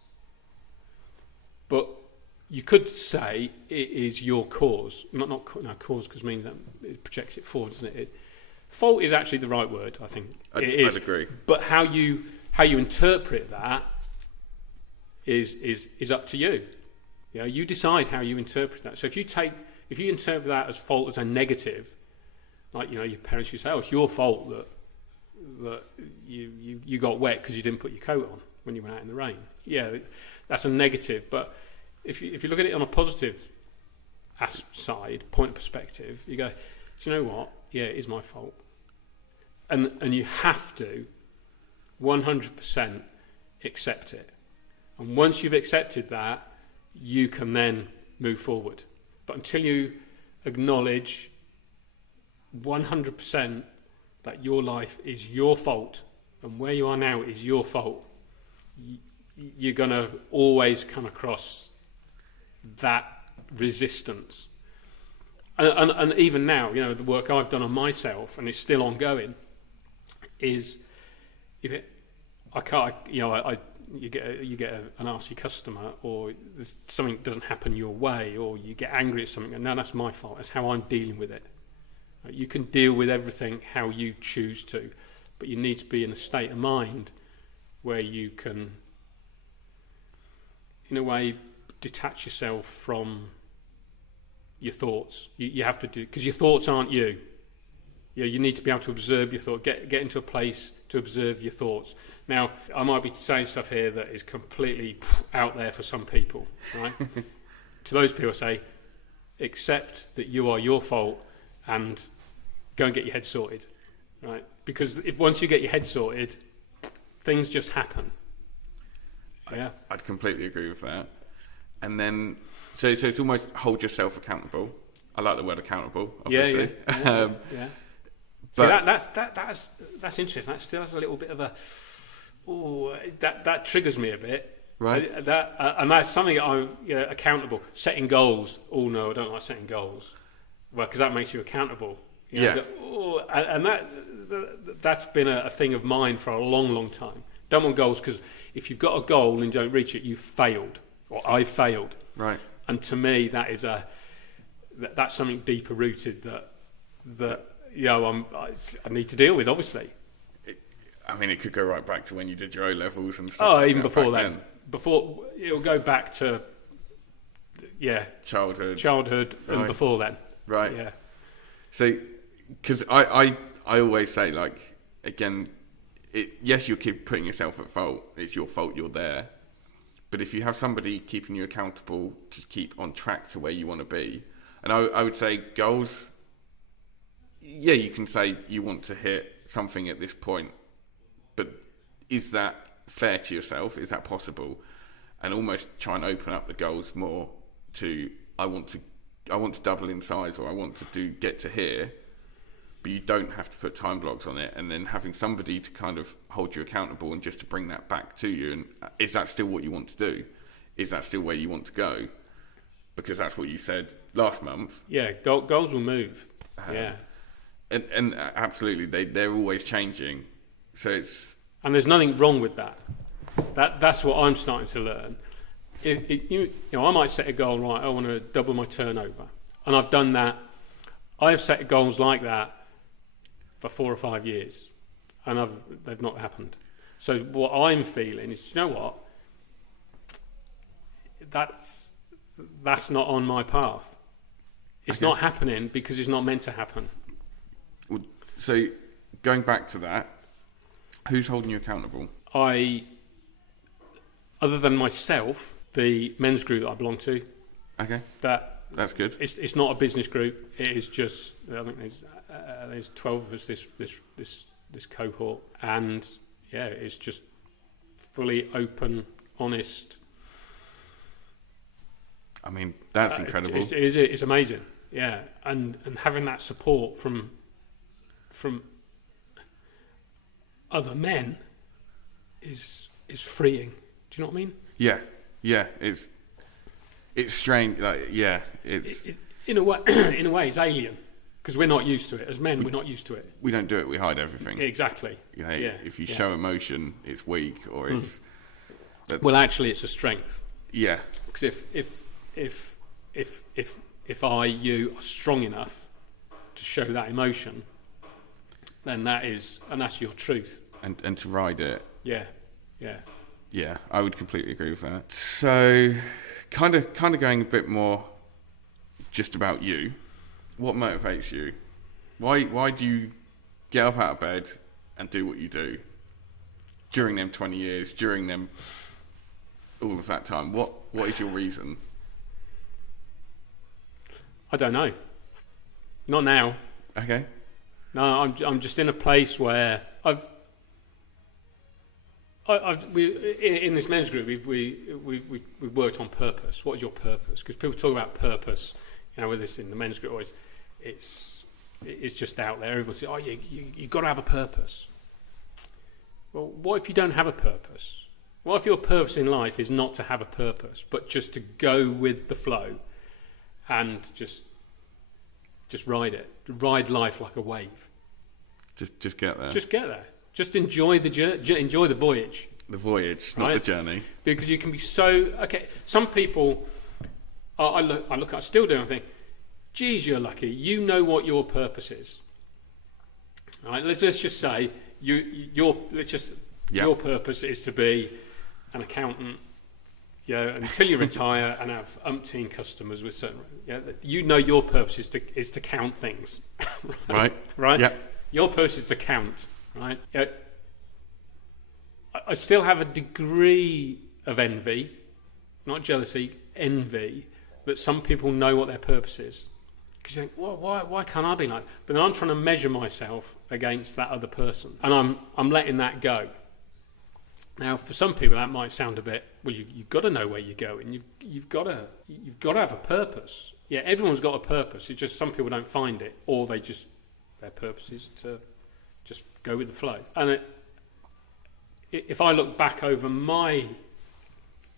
but you could say it is your cause. Not cause, because it means that it projects it forward, doesn't it? Fault is actually the right word, I think. I'd agree. But how you interpret that is up to you. You decide how you interpret that. So if you interpret that as fault as a negative, like your parents used to say, "Oh, it's your fault that you got wet because you didn't put your coat on when you went out in the rain." Yeah, that's a negative. But if you look at it on a positive side, point of perspective, you go, "Do you know what? Yeah, it is my fault," and you have to 100% accept it. And once you've accepted that, you can then move forward. But until you acknowledge 100% that your life is your fault and where you are now is your fault, you're going to always come across that resistance. And even now, the work I've done on myself, and it's still ongoing, is I you get an arsey customer, or something doesn't happen your way, or you get angry at something, and no, that's my fault. That's how I'm dealing with it. You can deal with everything how you choose to, but you need to be in a state of mind where you can, in a way, detach yourself from your thoughts. You have to do, because your thoughts aren't you. You need to be able to observe your thought. Get into a place to observe your thoughts. Now, I might be saying stuff here that is completely out there for some people, right? To those people, I say, accept that you are your fault and go and get your head sorted, right? Because once you get your head sorted, things just happen. Yeah, I'd completely agree with that. And then, so it's almost hold yourself accountable. I like the word accountable, obviously. Yeah. But that's interesting. That still has a little bit of that triggers me a bit. Right. And that's something I'm accountable. Setting goals. Oh no, I don't like setting goals. Well, because that makes you accountable. And that's been a thing of mine for a long time. Don't want goals, because if you've got a goal and you don't reach it, you've failed, or I failed. Right. And to me, that's something deeper rooted that I need to deal with, obviously. It could go right back to when you did your O-levels and stuff. Oh, even before then. Before, it'll go back to, childhood right. And before then. Right. Yeah. So, because I always say, like, again, yes, you keep putting yourself at fault. It's your fault you're there. But if you have somebody keeping you accountable to keep on track to where you want to be, and I would say goals, you can say you want to hit something at this point, but is that fair to yourself? Is that possible? And almost try and open up the goals more to, I want to double in size, or I want to get to here, but you don't have to put time blocks on it, and then having somebody to kind of hold you accountable and just to bring that back to you. And is that still what you want to do? Is that still where you want to go? Because that's what you said last month. Yeah, goals will move. And absolutely, they're always changing. So and there's nothing wrong with that. That's what I'm starting to learn. I might set a goal, right, I want to double my turnover. And I've done that. I have set goals like that for 4 or 5 years, and they've not happened. So what I'm feeling is, you know what? That's not on my path. It's not happening because it's not meant to happen. Well, so going back to that, who's holding you accountable? Other than myself, the men's group that I belong to. Okay. That's good. It's not a business group. It is just, I think there's 12 of us this cohort, and it's just fully open, honest. That's incredible. It's amazing. Yeah, and having that support from other men is freeing. Do you know what I mean? Yeah. It's strange. It's in a way it's alien, because we're not used to it. As men, we're not used to it. We don't do it. We hide everything. Exactly. If you show emotion, it's weak, or it's. Well, actually, it's a strength. Yeah. Because if you are strong enough to show that emotion, then that's your truth. And to ride it. Yeah. Yeah, I would completely agree with that. So, kind of going a bit more just about you. What motivates you? Why do you get up out of bed and do what you do during them 20 years, during them all of that time? What is your reason? I don't know. Not now. Okay. No, I'm just in a place where in this men's group we've worked on purpose. What is your purpose? Because people talk about purpose, whether it's in the men's group or it's just out there. Everyone says, "Oh, you got to have a purpose." Well, what if you don't have a purpose? What if your purpose in life is not to have a purpose, but just to go with the flow and just ride it, ride life like a wave? Just get there. Just get there. Just enjoy the journey, enjoy the voyage. The voyage, not right? the journey. Because you can be so... Okay, some people... I still do, and I think, geez, you're lucky. You know what your purpose is. All right, let's just say your purpose is to be an accountant, until you retire and have umpteen customers with certain... you know your purpose is to count things. Right. Right? Yeah. Your purpose is to count, right? I still have a degree of envy, not jealousy, envy, that some people know what their purpose is. Because you think, well, why can't I be like? But then I'm trying to measure myself against that other person, and I'm letting that go. Now, for some people, that might sound a bit. Well, you've got to know where you're going. You've got to have a purpose. Yeah, everyone's got a purpose. It's just some people don't find it, or their purpose is to just go with the flow. And if I look back over my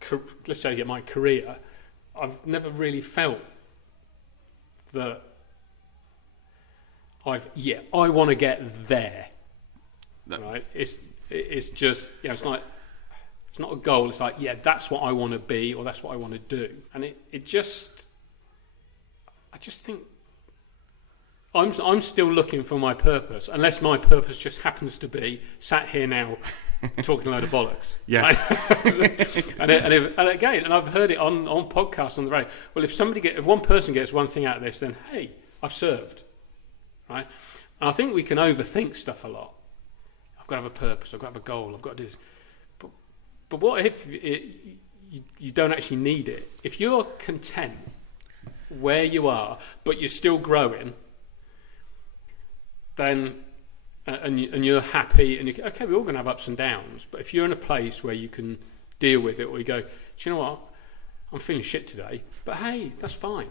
career, I've never really felt that I want to get there. No. Right? It's just, it's like, it's not a goal. It's like, that's what I want to be, or that's what I want to do. And I just think I'm still looking for my purpose, unless my purpose just happens to be sat here now talking a load of bollocks. Yeah. Right? and again, I've heard it on podcasts on the radio. Well, if one person gets one thing out of this, then hey, I've served. Right? And I think we can overthink stuff a lot. I've got to have a purpose. I've got to have a goal. I've got to do this. But what if you don't actually need it? If you're content where you are, but you're still growing, then and you're happy, and okay, we're all going to have ups and downs. But if you're in a place where you can deal with it, or you go, do you know what? I'm feeling shit today, but hey, that's fine,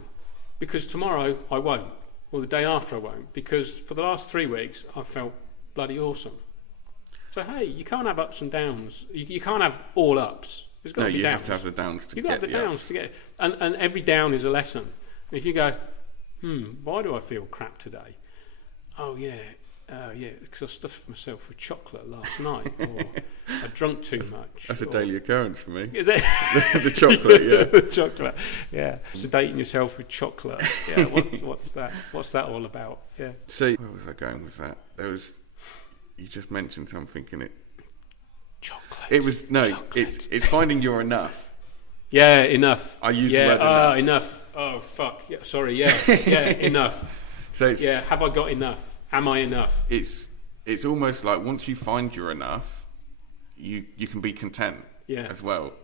because tomorrow I won't, or the day after I won't, because for the last 3 weeks I felt bloody awesome. So hey, you can't have ups and downs. You can't have all ups. There's got to be downs. You have to have the downs to You've got the downs to get, and every down is a lesson. And if you go, why do I feel crap today? Oh yeah, because I stuffed myself with chocolate last night, or I drunk too much. That's a daily occurrence for me. Is it? The chocolate, yeah. The chocolate, yeah. Sedating yourself with chocolate. Yeah. What's that? What's that all about? Yeah. See, where was I going with that? You just mentioned something in it. Chocolate. It was it's finding your enough. Yeah, enough. I use the word enough. Oh fuck. Yeah, sorry. Yeah, enough. So have I got enough? Am I enough? It's almost like once you find your enough, you can be content. As well.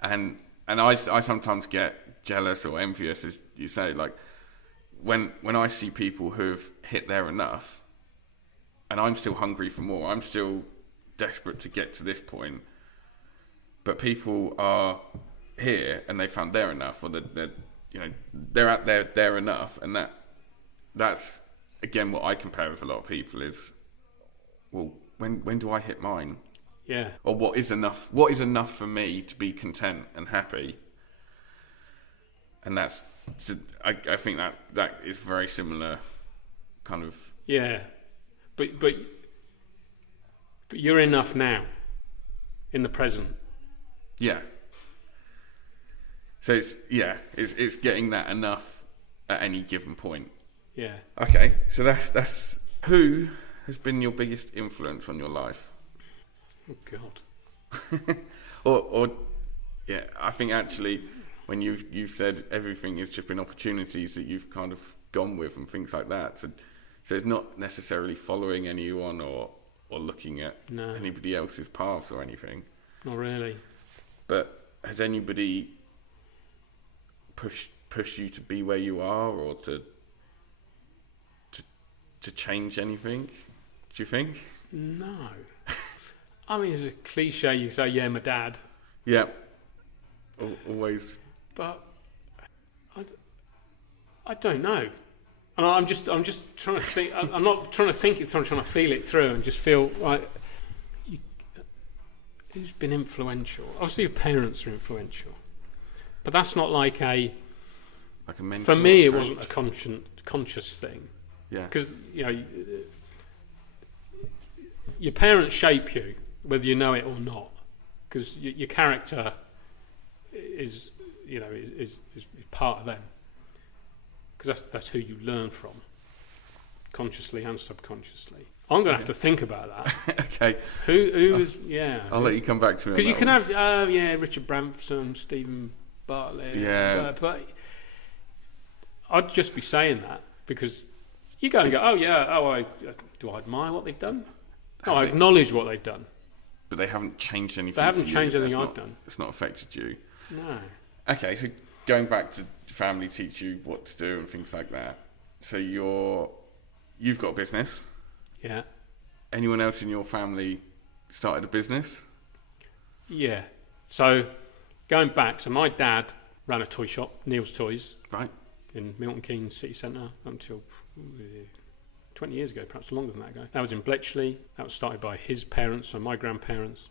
And I sometimes get jealous or envious, as you say, like when I see people who've hit their enough, and I'm still hungry for more. I'm still desperate to get to this point. But people are here and they found their enough, or they're at their enough, and that's again what I compare with a lot of people is, well, when do I hit mine? Yeah. Or what is enough? What is enough for me to be content and happy? And I think that is very similar, kind of. Yeah. But you're enough now, in the present. Yeah. So it's getting that enough at any given point. Yeah. Okay, so that's who has been your biggest influence on your life? Oh God. or I think actually when you've said everything has just been opportunities that you've kind of gone with and things like that. So it's not necessarily following anyone or looking at anybody else's paths or anything. Not really. But has anybody pushed you to be where you are, or to change anything? Do you think? No. I mean, it's a cliche. You say, "Yeah, my dad." Yeah. Always. But I don't know. And I'm just trying to think. I'm not trying to think it. I'm trying to feel it through and just feel like who's been influential. Obviously, your parents are influential, but that's not like a mentor. For me, it wasn't a conscious thing. Yeah. Because your parents shape you, whether you know it or not. because your character is part of them, because that's who you learn from, consciously and subconsciously. I'm going to have to think about that. Okay. Who's I'll let you come back to me. Because you can have Richard Branson, Stephen Bartlett. Yeah. But I'd just be saying that because you go and go, do I admire what they've done? No, I acknowledge what they've done. But they haven't changed anything. They haven't for changed you. anything I've done. It's not affected you. No. Okay, so going back to family teach you what to do and things like that. So you've got a business. Yeah. Anyone else in your family started a business? Yeah. So going back, so my dad ran a toy shop, Neal's Toys. Right. In Milton Keynes city centre until 20 years ago, perhaps longer than that ago. That was in Bletchley. That was started by his parents, so my grandparents.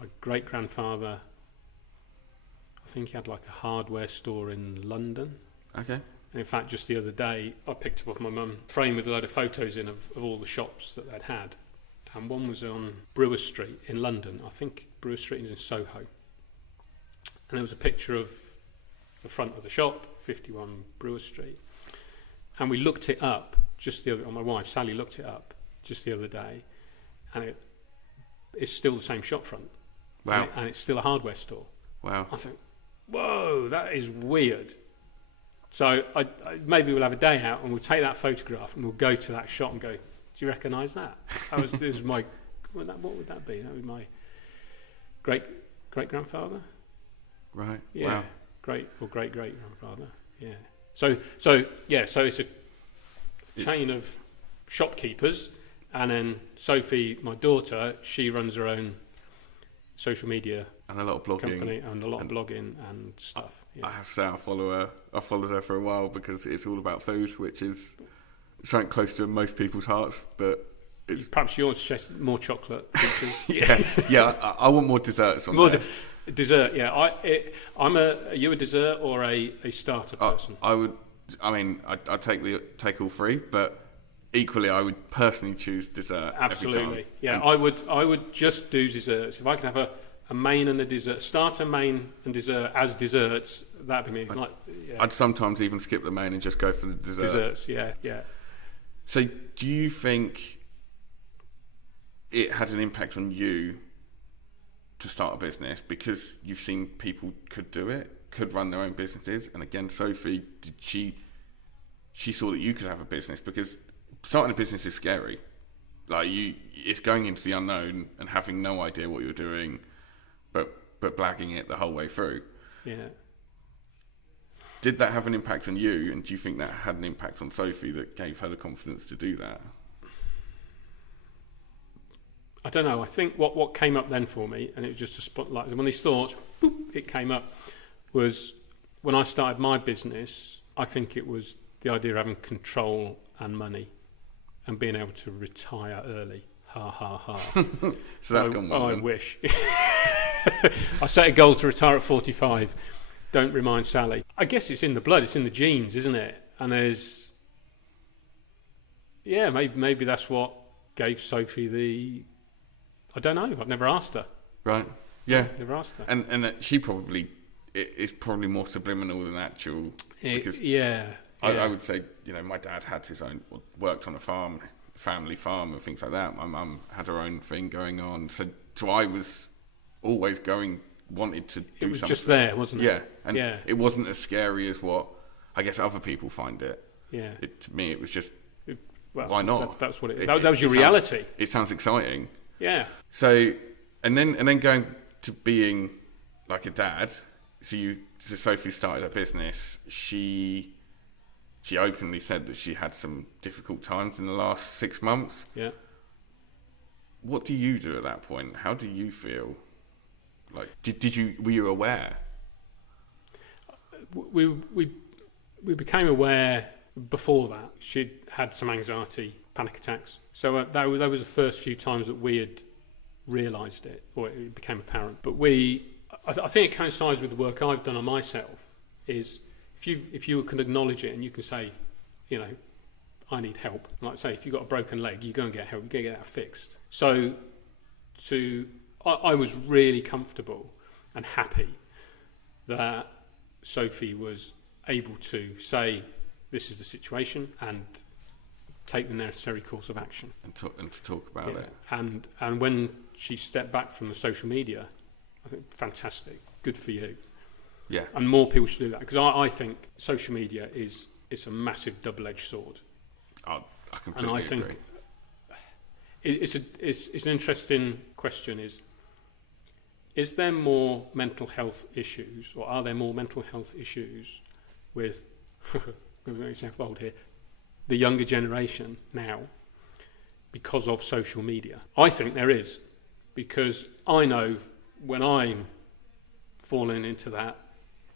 My great-grandfather, I think he had like a hardware store in London. Okay. And in fact, just the other day, I picked up off my mum a frame with a load of photos in of all the shops that they'd had. And one was on Brewer Street in London. I think Brewer Street is in Soho. And there was a picture of the front of the shop, 51 Brewer Street. And we looked it up just the other, or my wife Sally looked it up just the other day, and it's still the same shop front. Wow. And it's still a hardware store. Wow. I thought, whoa, that is weird. So I maybe we'll have a day out and we'll take that photograph and we'll go to that shop and go, do you recognise that? This is my, what would that be? That would be my great-grandfather. Right. Yeah. Wow. Great-grandfather. Yeah. So it's a chain of shopkeepers, and then Sophie, my daughter, she runs her own social media and a lot of blogging company and a lot of blogging and stuff. Yeah. I have to say I followed her for a while because it's all about food, which is something close to most people's hearts, but it's perhaps yours just more chocolate features. I want more desserts on there. Dessert, yeah. Are you a dessert or a starter person? I'd take all three, but equally I would personally choose dessert. Absolutely, every time. yeah. I would just do desserts. If I could have a main and a dessert, starter, main and dessert as desserts, that'd be me. I'd sometimes even skip the main and just go for the dessert. Desserts, yeah. So do you think it had an impact on you to start a business because you've seen people could run their own businesses? And again, Sophie, she saw that you could have a business, because starting a business is scary. Like it's going into the unknown and having no idea what you're doing, but blagging it the whole way through. Yeah. Did that have an impact on you, and do you think that had an impact on Sophie that gave her the confidence to do that? I don't know. I think what came up then for me, and it was just a spotlight, when these thoughts, boop, it came up, was when I started my business, I think it was the idea of having control and money and being able to retire early. Ha, ha, ha. So that's gone well. I wish. I set a goal to retire at 45. Don't remind Sally. I guess it's in the blood. It's in the genes, isn't it? And there's... Yeah, maybe that's what gave Sophie the... I don't know. I've never asked her. Right. Yeah. Never asked her. And she probably... It's probably more subliminal than actual. I would say, my dad had his own... Worked on a farm, family farm and things like that. My mum had her own thing going on. So I was always wanted to do something. It was just there, wasn't it? Yeah. And it wasn't as scary as what I guess other people find it. Yeah. To me, it was just... why not? That's what that was your reality. It sounds exciting. Yeah. So, and then going to being like a dad. So Sophie started a business. She openly said that she had some difficult times in the last 6 months. Yeah. What do you do at that point? How do you feel? Like, were you aware? We became aware before that. She'd had some anxiety, panic attacks. So that was the first few times that we had realised it, or it became apparent. But I think it coincides with the work I've done on myself. Is if you can acknowledge it and you can say, I need help. Like I say, if you've got a broken leg, you go and get help. You go get that fixed. So to I was really comfortable and happy that Sophie was able to say, this is the situation, and take the necessary course of action. And to talk about it. And when she stepped back from the social media, I think fantastic, good for you. Yeah. And more people should do that, because I think social media it's a massive double-edged sword. I completely agree. And I think it's an interesting question. Is there more mental health issues, or are there more mental health issues with, I'm going to make myself old here, the younger generation now because of social media? I think there is, because I know when I'm falling into that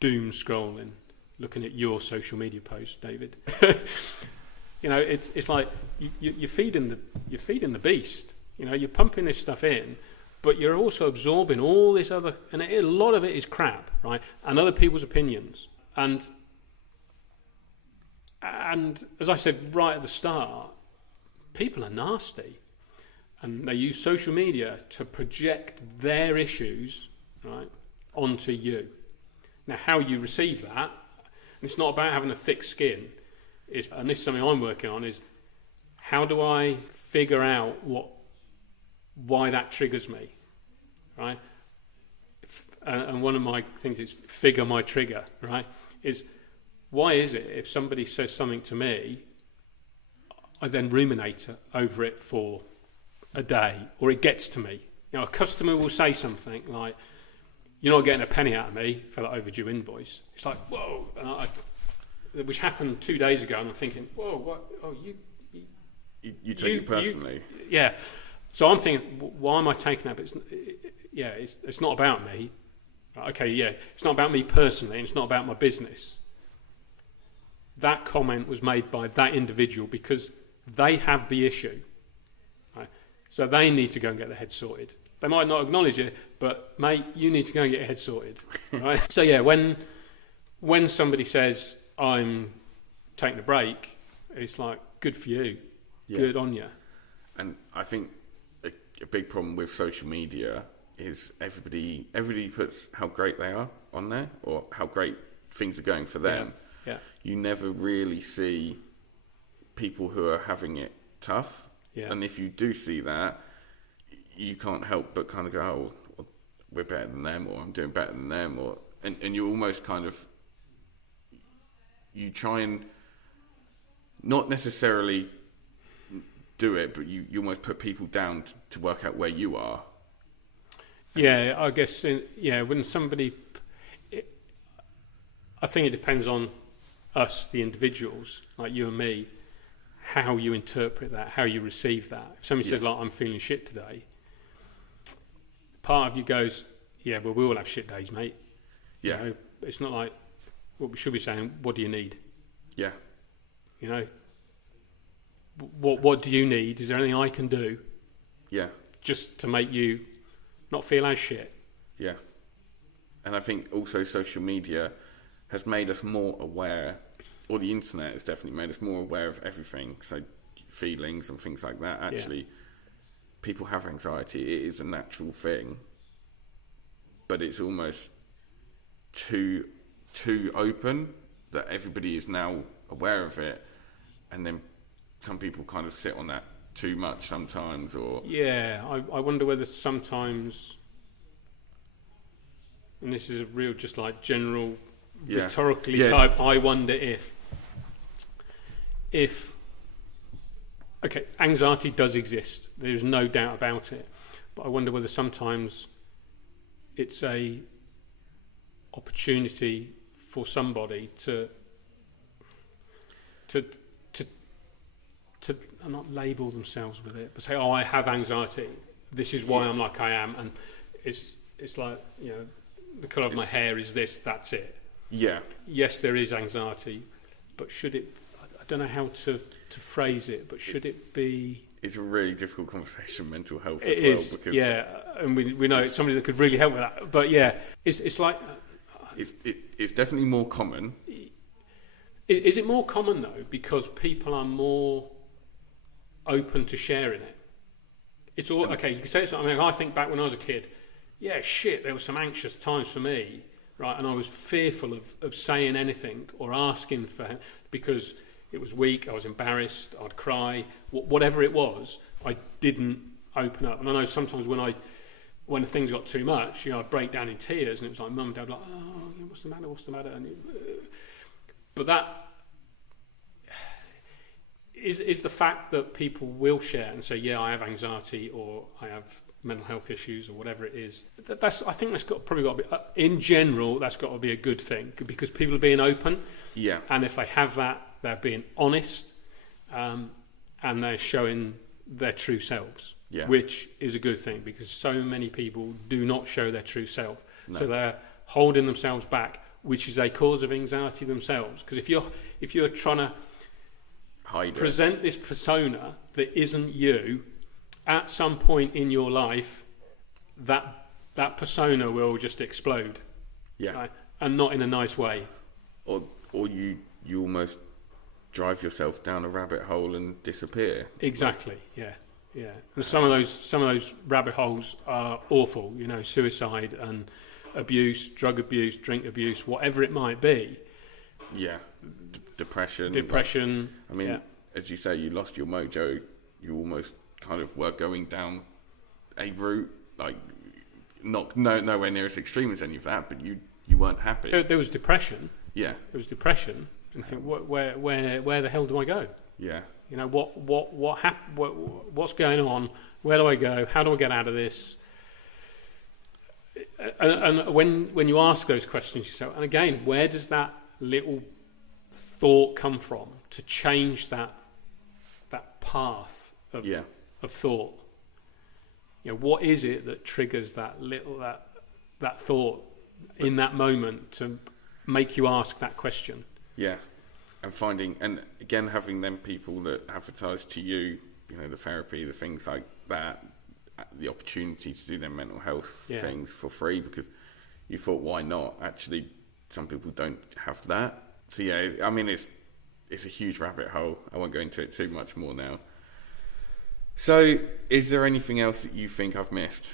doom scrolling, looking at your social media posts, David, it's like you're feeding the beast. You're pumping this stuff in, but you're also absorbing all this other, and a lot of it is crap, right? And other people's opinions. And as I said right at the start, people are nasty, and they use social media to project their issues, right, onto you. Now, how you receive that, and it's not about having a thick skin, and this is something I'm working on, is how do I figure out why that triggers me, right? And one of my things is figure my trigger, right? Is why is it if somebody says something to me, I then ruminate over it for a day, or it gets to me? A customer will say something like, "You're not getting a penny out of me for that overdue invoice." It's like, whoa, which happened 2 days ago, and I'm thinking, whoa, what? Oh, you take it personally. Yeah. So I'm thinking, why am I taking that? But it's not about me. Okay, yeah, it's not about me personally, and it's not about my business. That comment was made by that individual because they have the issue. Right? So they need to go and get their head sorted. They might not acknowledge it, but mate, you need to go and get your head sorted. Right? So yeah, when somebody says, I'm taking a break, it's like, good for you. Yeah. Good on you. And I think a big problem with social media is everybody puts how great they are on there, or how great things are going for them. Yeah. You never really see people who are having it tough. Yeah. And if you do see that, you can't help but kind of go, oh, we're better than them, or I'm doing better than them, and you almost kind of, you try and not necessarily do it, but you almost put people down to work out where you are. Yeah, I guess, when somebody, I think it depends on us, the individuals, like you and me, how you interpret that, how you receive that. If somebody says, like, I'm feeling shit today, part of you goes, yeah, well, we all have shit days, mate. Yeah. It's not like, what we should be saying, what do you need? Yeah. What do you need? Is there anything I can do? Yeah. Just to make you not feel as shit. Yeah. And I think also social media has made us more aware, or the internet has definitely made us more aware of everything. So feelings and things like that. Actually, people have anxiety. It is a natural thing. But it's almost too open that everybody is now aware of it. And then some people kind of sit on that too much sometimes, or... Yeah, I wonder whether sometimes... And this is a real, just like general... rhetorically type, I wonder if okay, anxiety does exist, there's no doubt about it, but I wonder whether sometimes it's a opportunity for somebody to not label themselves with it, but say, oh, I have anxiety, this is why I'm like I am, and it's like, the colour of my hair is this, that's it. Yeah. Yes, there is anxiety, but should it... I don't know how to phrase it, but should it be... It's a really difficult conversation, mental health as well. Is, because and we know it's somebody that could really help with that. But yeah, it's like... It's definitely more common. Is it more common, though, because people are more open to sharing it? It's all okay. You can say it's. I mean, I think back when I was a kid. Yeah, shit. There were some anxious times for me, right? And I was fearful of saying anything or asking for help because it was weak. I was embarrassed. I'd cry. Whatever it was, I didn't open up. And I know sometimes when things got too much, I'd break down in tears, and it was like mum and dad were like, oh, what's the matter? What's the matter? But that is the fact that people will share and say, yeah, I have anxiety or I have mental health issues or whatever it is. I think that's probably got to be, in general, that's got to be a good thing because people are being open. Yeah. And if they have that, they're being honest, and they're showing their true selves, which is a good thing because so many people do not show their true self. No. So they're holding themselves back, which is a cause of anxiety themselves. Because if you're trying to present this persona that isn't you, at some point in your life, that persona will just explode. Yeah. Right? And not in a nice way. Or you almost drive yourself down a rabbit hole and disappear. Exactly. Yeah. And some of those rabbit holes are awful. Suicide and abuse, drug abuse, drink abuse, whatever it might be. Yeah. Depression. Like, I mean, as you say, you lost your mojo. You almost kind of were going down a route, like nowhere near as extreme as any of that, but you weren't happy. There was depression. Yeah. There was depression. And think, where the hell do I go? Yeah. What's going on? Where do I go? How do I get out of this? And when you ask those questions yourself, and again, where does that little thought come from to change that path of thought? What is it that triggers that thought in that moment to make you ask that question? Yeah. And again, having them people that advertise to you, the therapy, the things like that, the opportunity to do their mental health things for free because you thought, why not? Actually, some people don't have that. So I mean, it's a huge rabbit hole. I won't go into it too much more now. So, is there anything else that you think I've missed?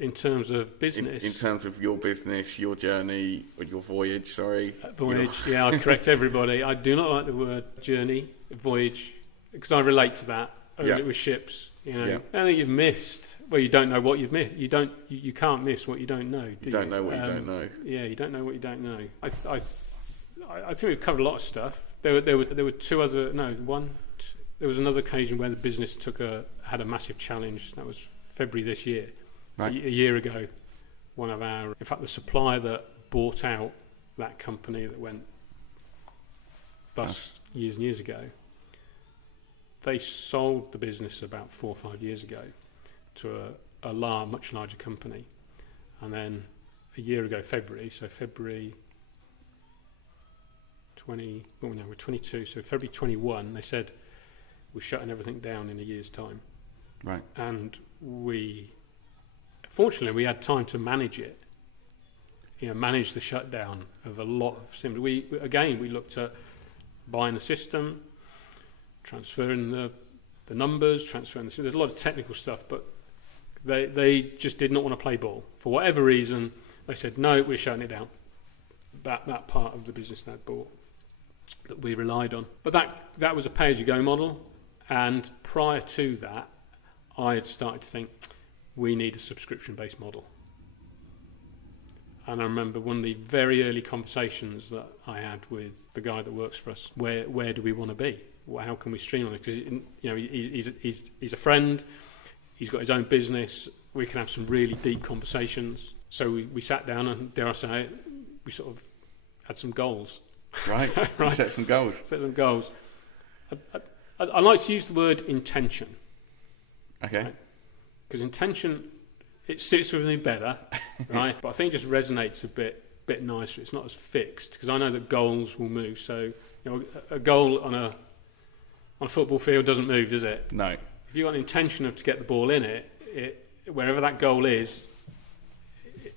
In terms of business? In terms of your business, your journey, or your voyage, sorry. Voyage, I correct everybody. I do not like the word journey, voyage, because I relate to that. It was ships, I think you've missed. Well, you don't know what you've missed. You can't miss what you don't know, do you? Don't know what you don't know. Yeah, you don't know what you don't know. I think we've covered a lot of stuff. There were two other, there was another occasion where the business had a massive challenge. That was February this year. Right. A year ago, in fact, the supplier that bought out that company that went bust years and years ago, they sold the business about 4 or 5 years ago to a much larger company. And then a year ago, February 20, we're 22, so February 21, they said, we're shutting everything down in a year's time. Right. And fortunately, we had time to manage it. Manage the shutdown of a lot of symptoms. We looked at buying the system, transferring the numbers, there's a lot of technical stuff, but they just did not want to play ball. For whatever reason, they said, no, we're shutting it down. That part of the business they had bought that we relied on. But that was a pay-as-you-go model, and prior to that, I had started to think, we need a subscription-based model. And I remember one of the very early conversations that I had with the guy that works for us. Where do we want to be? How can we streamline it? Because he's a friend. He's got his own business. We can have some really deep conversations. So we sat down and, dare I say it, we sort of had some goals. Right. Right. Set some goals. Set some goals. I like to use the word intention. Okay. Because intention, it sits with me better, right? But I think it just resonates a bit nicer. It's not as fixed, because I know that goals will move. So, a goal on a football field doesn't move, does it? No. If you've got an intention to get the ball in it, wherever that goal is,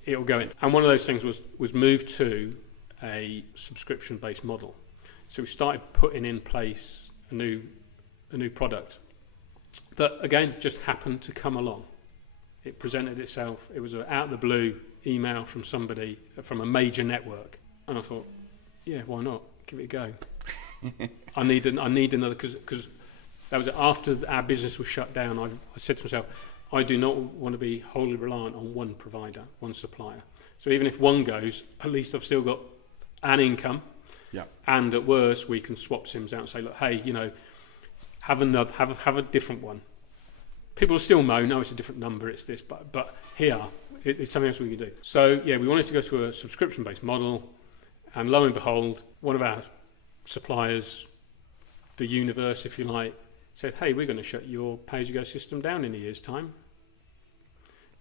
it'll go in. And one of those things was move to a subscription-based model. So we started putting in place a new product. that again just happened to come along. It presented itself. It was an out of the blue email from somebody from a major network, and I thought, yeah, why not? Give it a go. I need another, because that was after our business was shut down. I said to myself, I do not want to be wholly reliant on one provider, one supplier. So even if one goes, at least I've still got an income. Yeah. And at worst, we can swap SIMs out and say, look, hey, have a different one. People will still moan, no, it's a different number, it's this, but here, it's something else we can do. So yeah, we wanted to go to a subscription-based model, and lo and behold, one of our suppliers, the universe, if you like, said, hey, we're going to shut your pay-as-you-go system down in a year's time,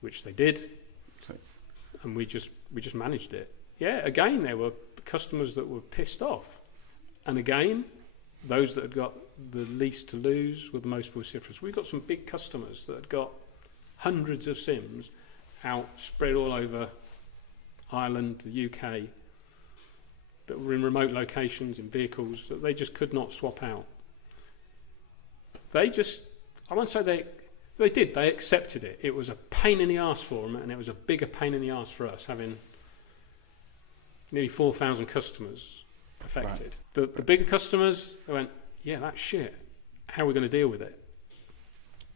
which they did, and we just managed it. Yeah, again, there were customers that were pissed off, and again, those that had got the least to lose were the most vociferous. We got some big customers that had got hundreds of SIMs out, spread all over Ireland, the UK, that were in remote locations, in vehicles, that they just could not swap out. I won't say they did, they accepted it. It was a pain in the arse for them, and it was a bigger pain in the arse for us, having nearly 4,000 customers affected. Right. The bigger customers, they went, yeah, that's shit. How are we going to deal with it?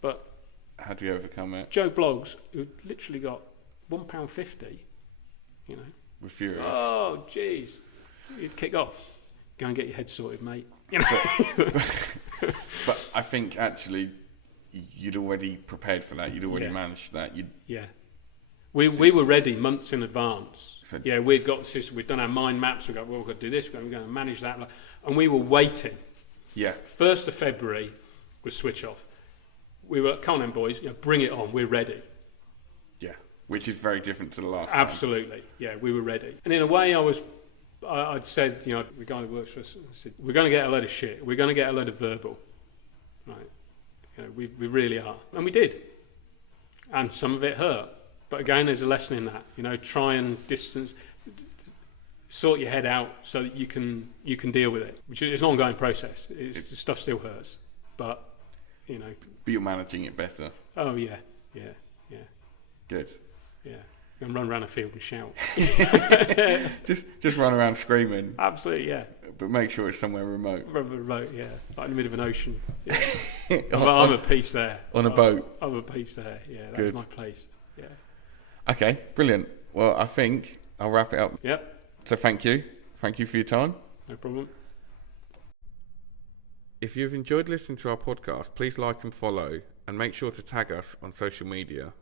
But how do you overcome it? Joe Bloggs, who literally got £1.50, We're furious. Oh, jeez. You'd kick off. Go and get your head sorted, mate. But I think actually you'd already prepared for that. You'd already managed that. Yeah. We were ready months in advance. We'd got the system. We'd done our mind maps. We got, we've got to do this. We're going to manage that. And we were waiting. Yeah. 1st of February was switch off. We were, come on then, boys. Bring it on. We're ready. Yeah. Which is very different to the last Absolutely. time. Yeah, we were ready. And in a way, I'd said, the guy who works for us, I said, we're going to get a load of shit. We're going to get a load of verbal. Right. We really are. And we did. And some of it hurt. But again, there's a lesson in that. Try and distance, sort your head out so that you can deal with it. Which is an ongoing process. The stuff still hurts. But, But you're managing it better. Oh, yeah. Good. Yeah. And run around a field and shout. just run around screaming. Absolutely, yeah. But make sure it's somewhere remote. Remote, yeah. Like in the middle of an ocean. Yeah. I'm at peace there. On a boat. I'm at peace there. Yeah, that's my place. Yeah. Okay, brilliant. Well, I think I'll wrap it up. Yep. So thank you. Thank you for your time. No problem. If you've enjoyed listening to our podcast, please like and follow, and make sure to tag us on social media.